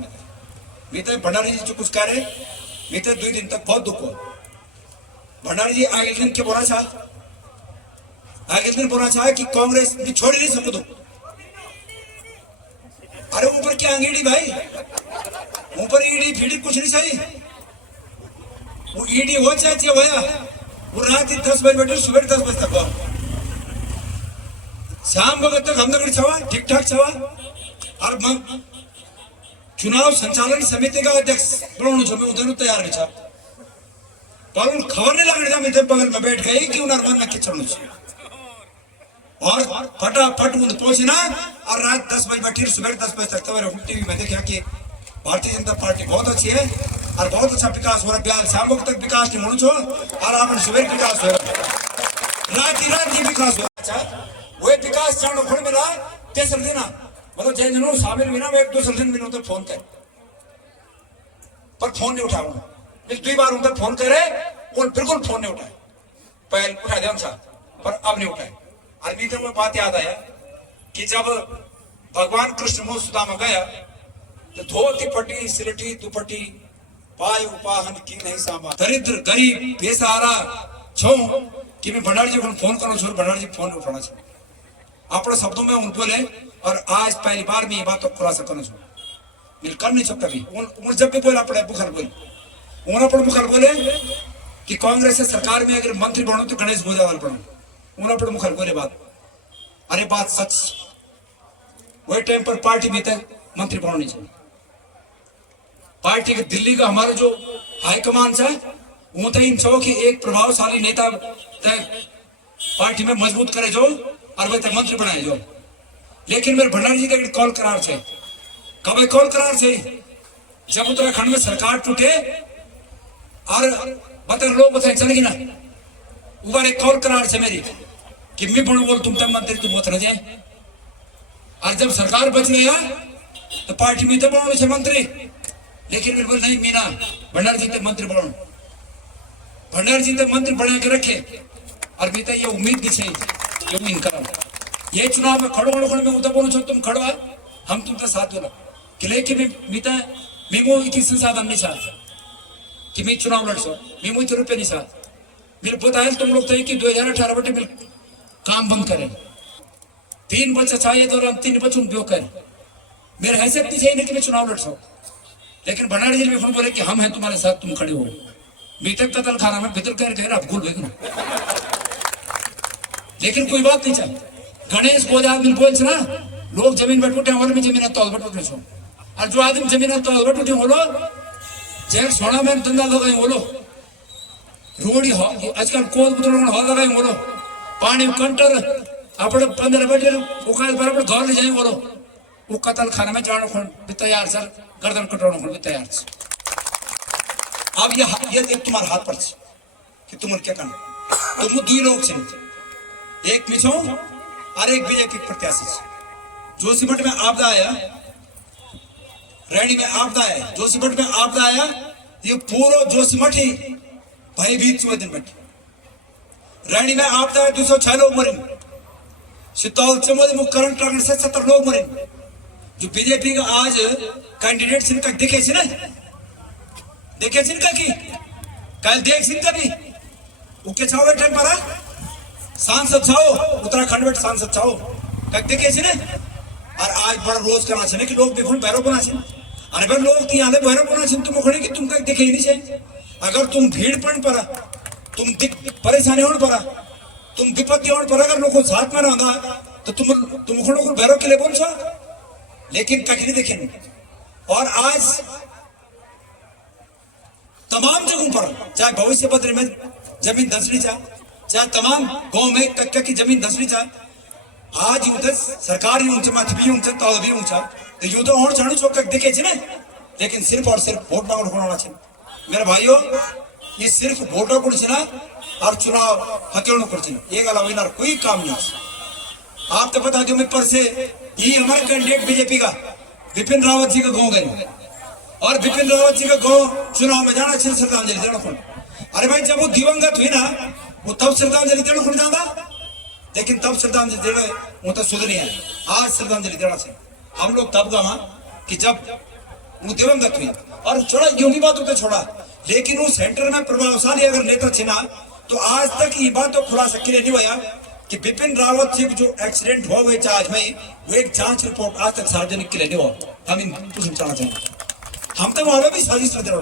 मिलते भंडारी जी जो कुछ कह रहे बीते 2 दिन तक बहुत दुख हो भंडारी जी आगे दिन के बोला था कि कांग्रेस भी छोड़ नहीं सको तो अरे ऊपर क्या अंगीडी भाई ऊपर ईडी फीडी कुछ नहीं सही वो ईडी हो चाहे होया वो रात 10 बजे बैठे सुबह 10 बजे तक शाम वक्त तक हमने छवा ठीक ठाक छवा और चुनाव संचालन समिति का अध्यक्ष बनाने जो मैं उधर तैयार है पर उन खबर नहीं लगने जा मैं बगल में बैठ गई कि उन्हें मन में किचड़ और फटाफट उन पहुंचना और रात 10 बजे बैठी सुबह 10 बजे तक तो टीवी में देखा कि भारतीय जनता पार्टी बहुत अच्छी है और बहुत अच्छा विकास हो रहा है बिहार शाम तक विकास नहीं होना छो और आप सुबह विकास हो रहा रात ही विकास हो अच्छा वो विकास चाणो खड़ में रहा तेसर दिन मतलब जय जनों शामिल भी ना मैं 1-2 दिन भी तो फोन कर पर फोन नहीं उठाऊँ मैं 2 बार उन फोन करे और बिल्कुल फोन नहीं उठाए पहले उठा दिया था पर अब नहीं उठाए अरबी तो बात याद आया कि जब भगवान कृष्ण मोह सुदामा गया तो धोती पट्टी सिलटी दुपट्टी पाए उपाहन की नहीं सामा दरिद्र गरीब बेसहारा छो कि मैं भंडारी जी को फोन करना छोड़ भंडारी जी फोन उठाना चाहिए अपने शब्दों में उन बोले और आज पहली बार में ये बात तो खुलासा करना छोड़ मिल कर नहीं सकता भी उन जब भी बोला अपने बुखर बोले उन्होंने अपने बुखर बोले कि कांग्रेस सरकार में अगर मंत्री बनो तो गणेश गोदावल बनो उन्होंने अपने मुखर बोले बात अरे बात सच वही टाइम पर पार्टी में मंत्री बनानी चाहिए पार्टी के दिल्ली का हमारा जो हाईकमान है वो तो इन छो कि एक प्रभावशाली नेता पार्टी में मजबूत करे जो और वह मंत्री बनाए जो। लेकिन मेरे भंडारी जी का कॉल करार से कब कॉल करार से जब उत्तराखंड में सरकार टूटे और बता लोग बताए चलेगी ना ऊपर एक कॉल करार से मेरी कि मैं बोल तुम तब मंत्री तुम उतर जाए और जब सरकार बच गया तो पार्टी में तो बोलो से मंत्री। लेकिन बिल्कुल नहीं मीना भंडारी जी मंत्री बोलो भंडारी जी मंत्री बना के रखे और बीता ये उम्मीद भी है इन करो ये चुनाव में खड़ो में उतर बोलो छो तुम खड़ो हम तुम तो साथ बोलो कि लेकिन बीता मीमो की संसाधन नहीं चाहते कि मैं चुनाव लड़ सो मीमो इतने रुपये नहीं चाहते मेरे पता है तुम लोग तो कि 2018 बटे मिल काम बंद करें 3 बच्चा चाहिए तो 3 बच्चों ब्यो करें मेरे हैसियत नहीं चाहिए कि मैं चुनाव लड़ सो। लेकिन भंडारी जी में बोले कि हम हैं तुम्हारे साथ तुम खड़े हो बीतक कतल खाना में भीतर कह आप भूल गए। लेकिन कोई बात नहीं चल गणेश गोजाल मिल बोल ना लोग जमीन पर टूटे में जमीन तौल पर टूटे छो और जो आदमी जमीन तौल पर टूटे बोलो जेल सोना में धंधा लगाए बोलो रोड़ी आजकल कोल बुतरण हॉल लगाए बोलो पानी कंटर अपने 15 बजे उकाल पर अपने घर ले जाए बोलो वो कतल खाना में जानो खोन भी तैयार सर गर्दन कटवानो खोन भी तैयार सर। अब ये तुम्हारे हाथ पर कि तुम क्या करना तुम 2 लोग छे एक मिछो और एक बीजेपी प्रत्याशी जोशीमठ में आपदा आया रैणी में आपदा आया जोशीमठ में आपदा आया ये पूरा जोशीमठ ही भयभीत हुए दिन बैठे रैणी में आपदा आया 206 लोग मरे सितौल चमोली में करंट लगने से 70 लोग मरे जो बीजेपी का आज कैंडिडेट सिंह देखे ना देखे सिंह की कल देख सिंह का भी उनके छाओ टाइम पर सांसद छाओ उत्तराखंड में सांसद छाओ कब देखे ना और आज बड़ा रोज करना चाहिए कि लोग देखो भैरव बना चाहिए अरे भाई लोग तो यहाँ भैरव बना चाहिए तुम खड़े कि तुम कब देखे ही नहीं चाहिए अगर तुम भीड़ पड़ पड़ा तुम परेशानी होने पड़ा तुम विपत्ति होने पड़ा अगर लोगों साथ में ना होगा तो तुम खड़ो को भैरव के लिए बोल सो लेकिन कहीं नहीं देखेंगे। और आज तमाम जगहों पर चाहे भविष्य पत्र में जमीन धंसनी चाहे तमाम गांव में कक्का की जमीन धंसनी चाहे आज यूं सरकारी ऊंचे मत भी ऊंचे तौल भी ऊंचा तो यूं तो और चाणु चौक देखे ना लेकिन सिर्फ और सिर्फ वोट मांगने को होना चाहिए। मेरे भाइयों ये सिर्फ वोटों को ना और चुनाव हथियारों को ये गला विनार कोई काम नहीं। आप तो बता दो मैं पर से ये हमारे कैंडिडेट बीजेपी का विपिन रावत जी का गाँव गए और विपिन रावत जी का गाँव चुनाव में जाना चाहिए श्रद्धांजलि देना खुल। अरे भाई जब वो दिवंगत हुई ना वो तब श्रद्धांजलि देना खुल जाता लेकिन तब श्रद्धांजलि देना वो तो शुद्ध नहीं है। आज श्रद्धांजलि देना चाहिए हम लोग तब गवा कि जब वो दिवंगत हुई और छोड़ा यूं ही बात होते छोड़ा लेकिन वो सेंटर में प्रभावशाली अगर नेता थे ना तो आज तक ये बात तो खुलासा के लिए नहीं हुआ कि विपिन रावत जी जो एक्सीडेंट हो गए जहाज में वो एक जांच रिपोर्ट आज तक सार्वजनिक के लिए नहीं हुआ। हम इन कुछ चाहना चाहेंगे हम तो वहां भी साजिश करते रहो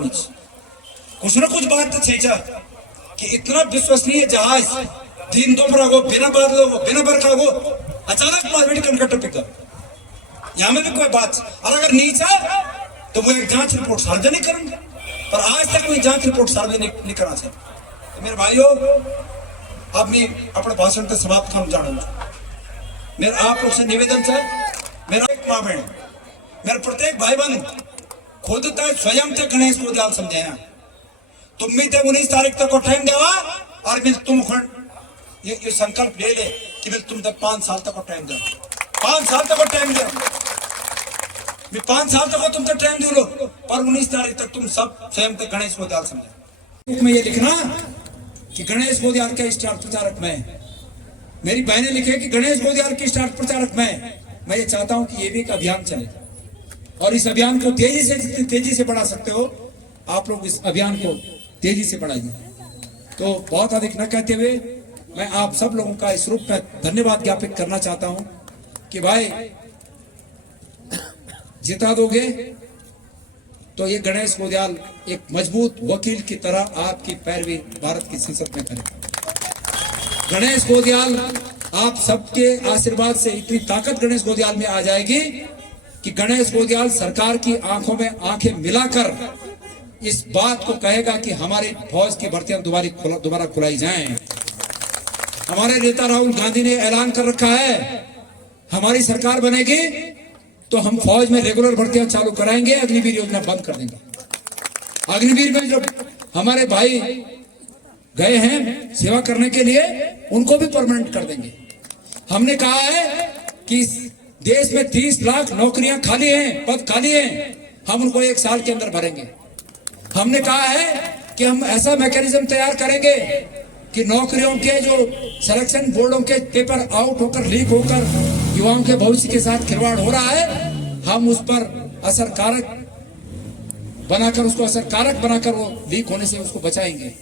कुछ ना कुछ बात तो छेचा कि इतना विश्वसनीय जहाज दिन दोपहर को बिना बादलों को बिना बरखा को अचानक मारपीट कटकर पिका यहाँ में भी कोई बात और अगर नीचा तो वो एक जांच रिपोर्ट सार्वजनिक करेंगे पर आज तक कोई जांच रिपोर्ट सार्वजनिक नहीं करना चाहिए। तो मेरे भाइयों अब मैं अपने भाषण का समाप्त करना चाहूंगा। मेरा आप लोग से निवेदन है मेरा एक माँ बहन मेरे प्रत्येक भाई बहन खुद तक स्वयं तक गणेश गोजाल समझाया तुम भी 19 तारीख तक को टाइम देवा और मिल तुम ये संकल्प ले ले कि मिल तुम तक 5 साल तक को टाइम दे 5 साल तक को टाइम दे मैं 5 साल तक को तुम तक टाइम दे लो पर 19 तारीख तक तुम सब स्वयं तक गणेश गोजाल समझे में ये लिखना कि गणेश गोजाल का स्टार प्रचारक मैं मेरी बहनें लिखे कि गणेश गोजाल की स्टार प्रचारक मैं ये चाहता हूं कि ये भी एक अभियान चले और इस अभियान को तेजी से बढ़ा सकते हो आप लोग इस अभियान को तेजी से बढ़ाइए। तो बहुत अधिक न कहते हुए मैं आप सब लोगों का इस रूप में धन्यवाद ज्ञापित करना चाहता हूं कि भाई जिता दोगे तो ये गणेश गोजाल एक मजबूत वकील की तरह आपकी पैरवी भारत की संसद में करें। गणेश गोजाल आप सबके आशीर्वाद से इतनी ताकत गणेश गोजाल में आ जाएगी कि गणेश गोदियाल सरकार की आंखों में आंखें मिलाकर इस बात को कहेगा कि हमारी फौज की भर्तियां दोबारा खुलाई जाएं। हमारे नेता राहुल गांधी ने ऐलान कर रखा है, हमारी सरकार बनेगी तो हम फौज में रेगुलर भर्तियां चालू कराएंगे, अग्निवीर योजना बंद कर देंगे। अग्निवीर में जो हमारे भाई गए हैं सेवा करने के लिए, उनको भी परमानेंट कर देंगे। हमने कहा है कि इस देश में 30 लाख नौकरियां खाली हैं, पद खाली हैं, हम उनको 1 साल के अंदर भरेंगे। हमने कहा है कि हम ऐसा मैकेनिज्म तैयार करेंगे कि नौकरियों के जो सिलेक्शन बोर्डों के पेपर आउट होकर लीक होकर युवाओं के भविष्य के साथ खिलवाड़ हो रहा है, हम उस पर असरकारक बनाकर वो लीक होने से उसको बचाएंगे।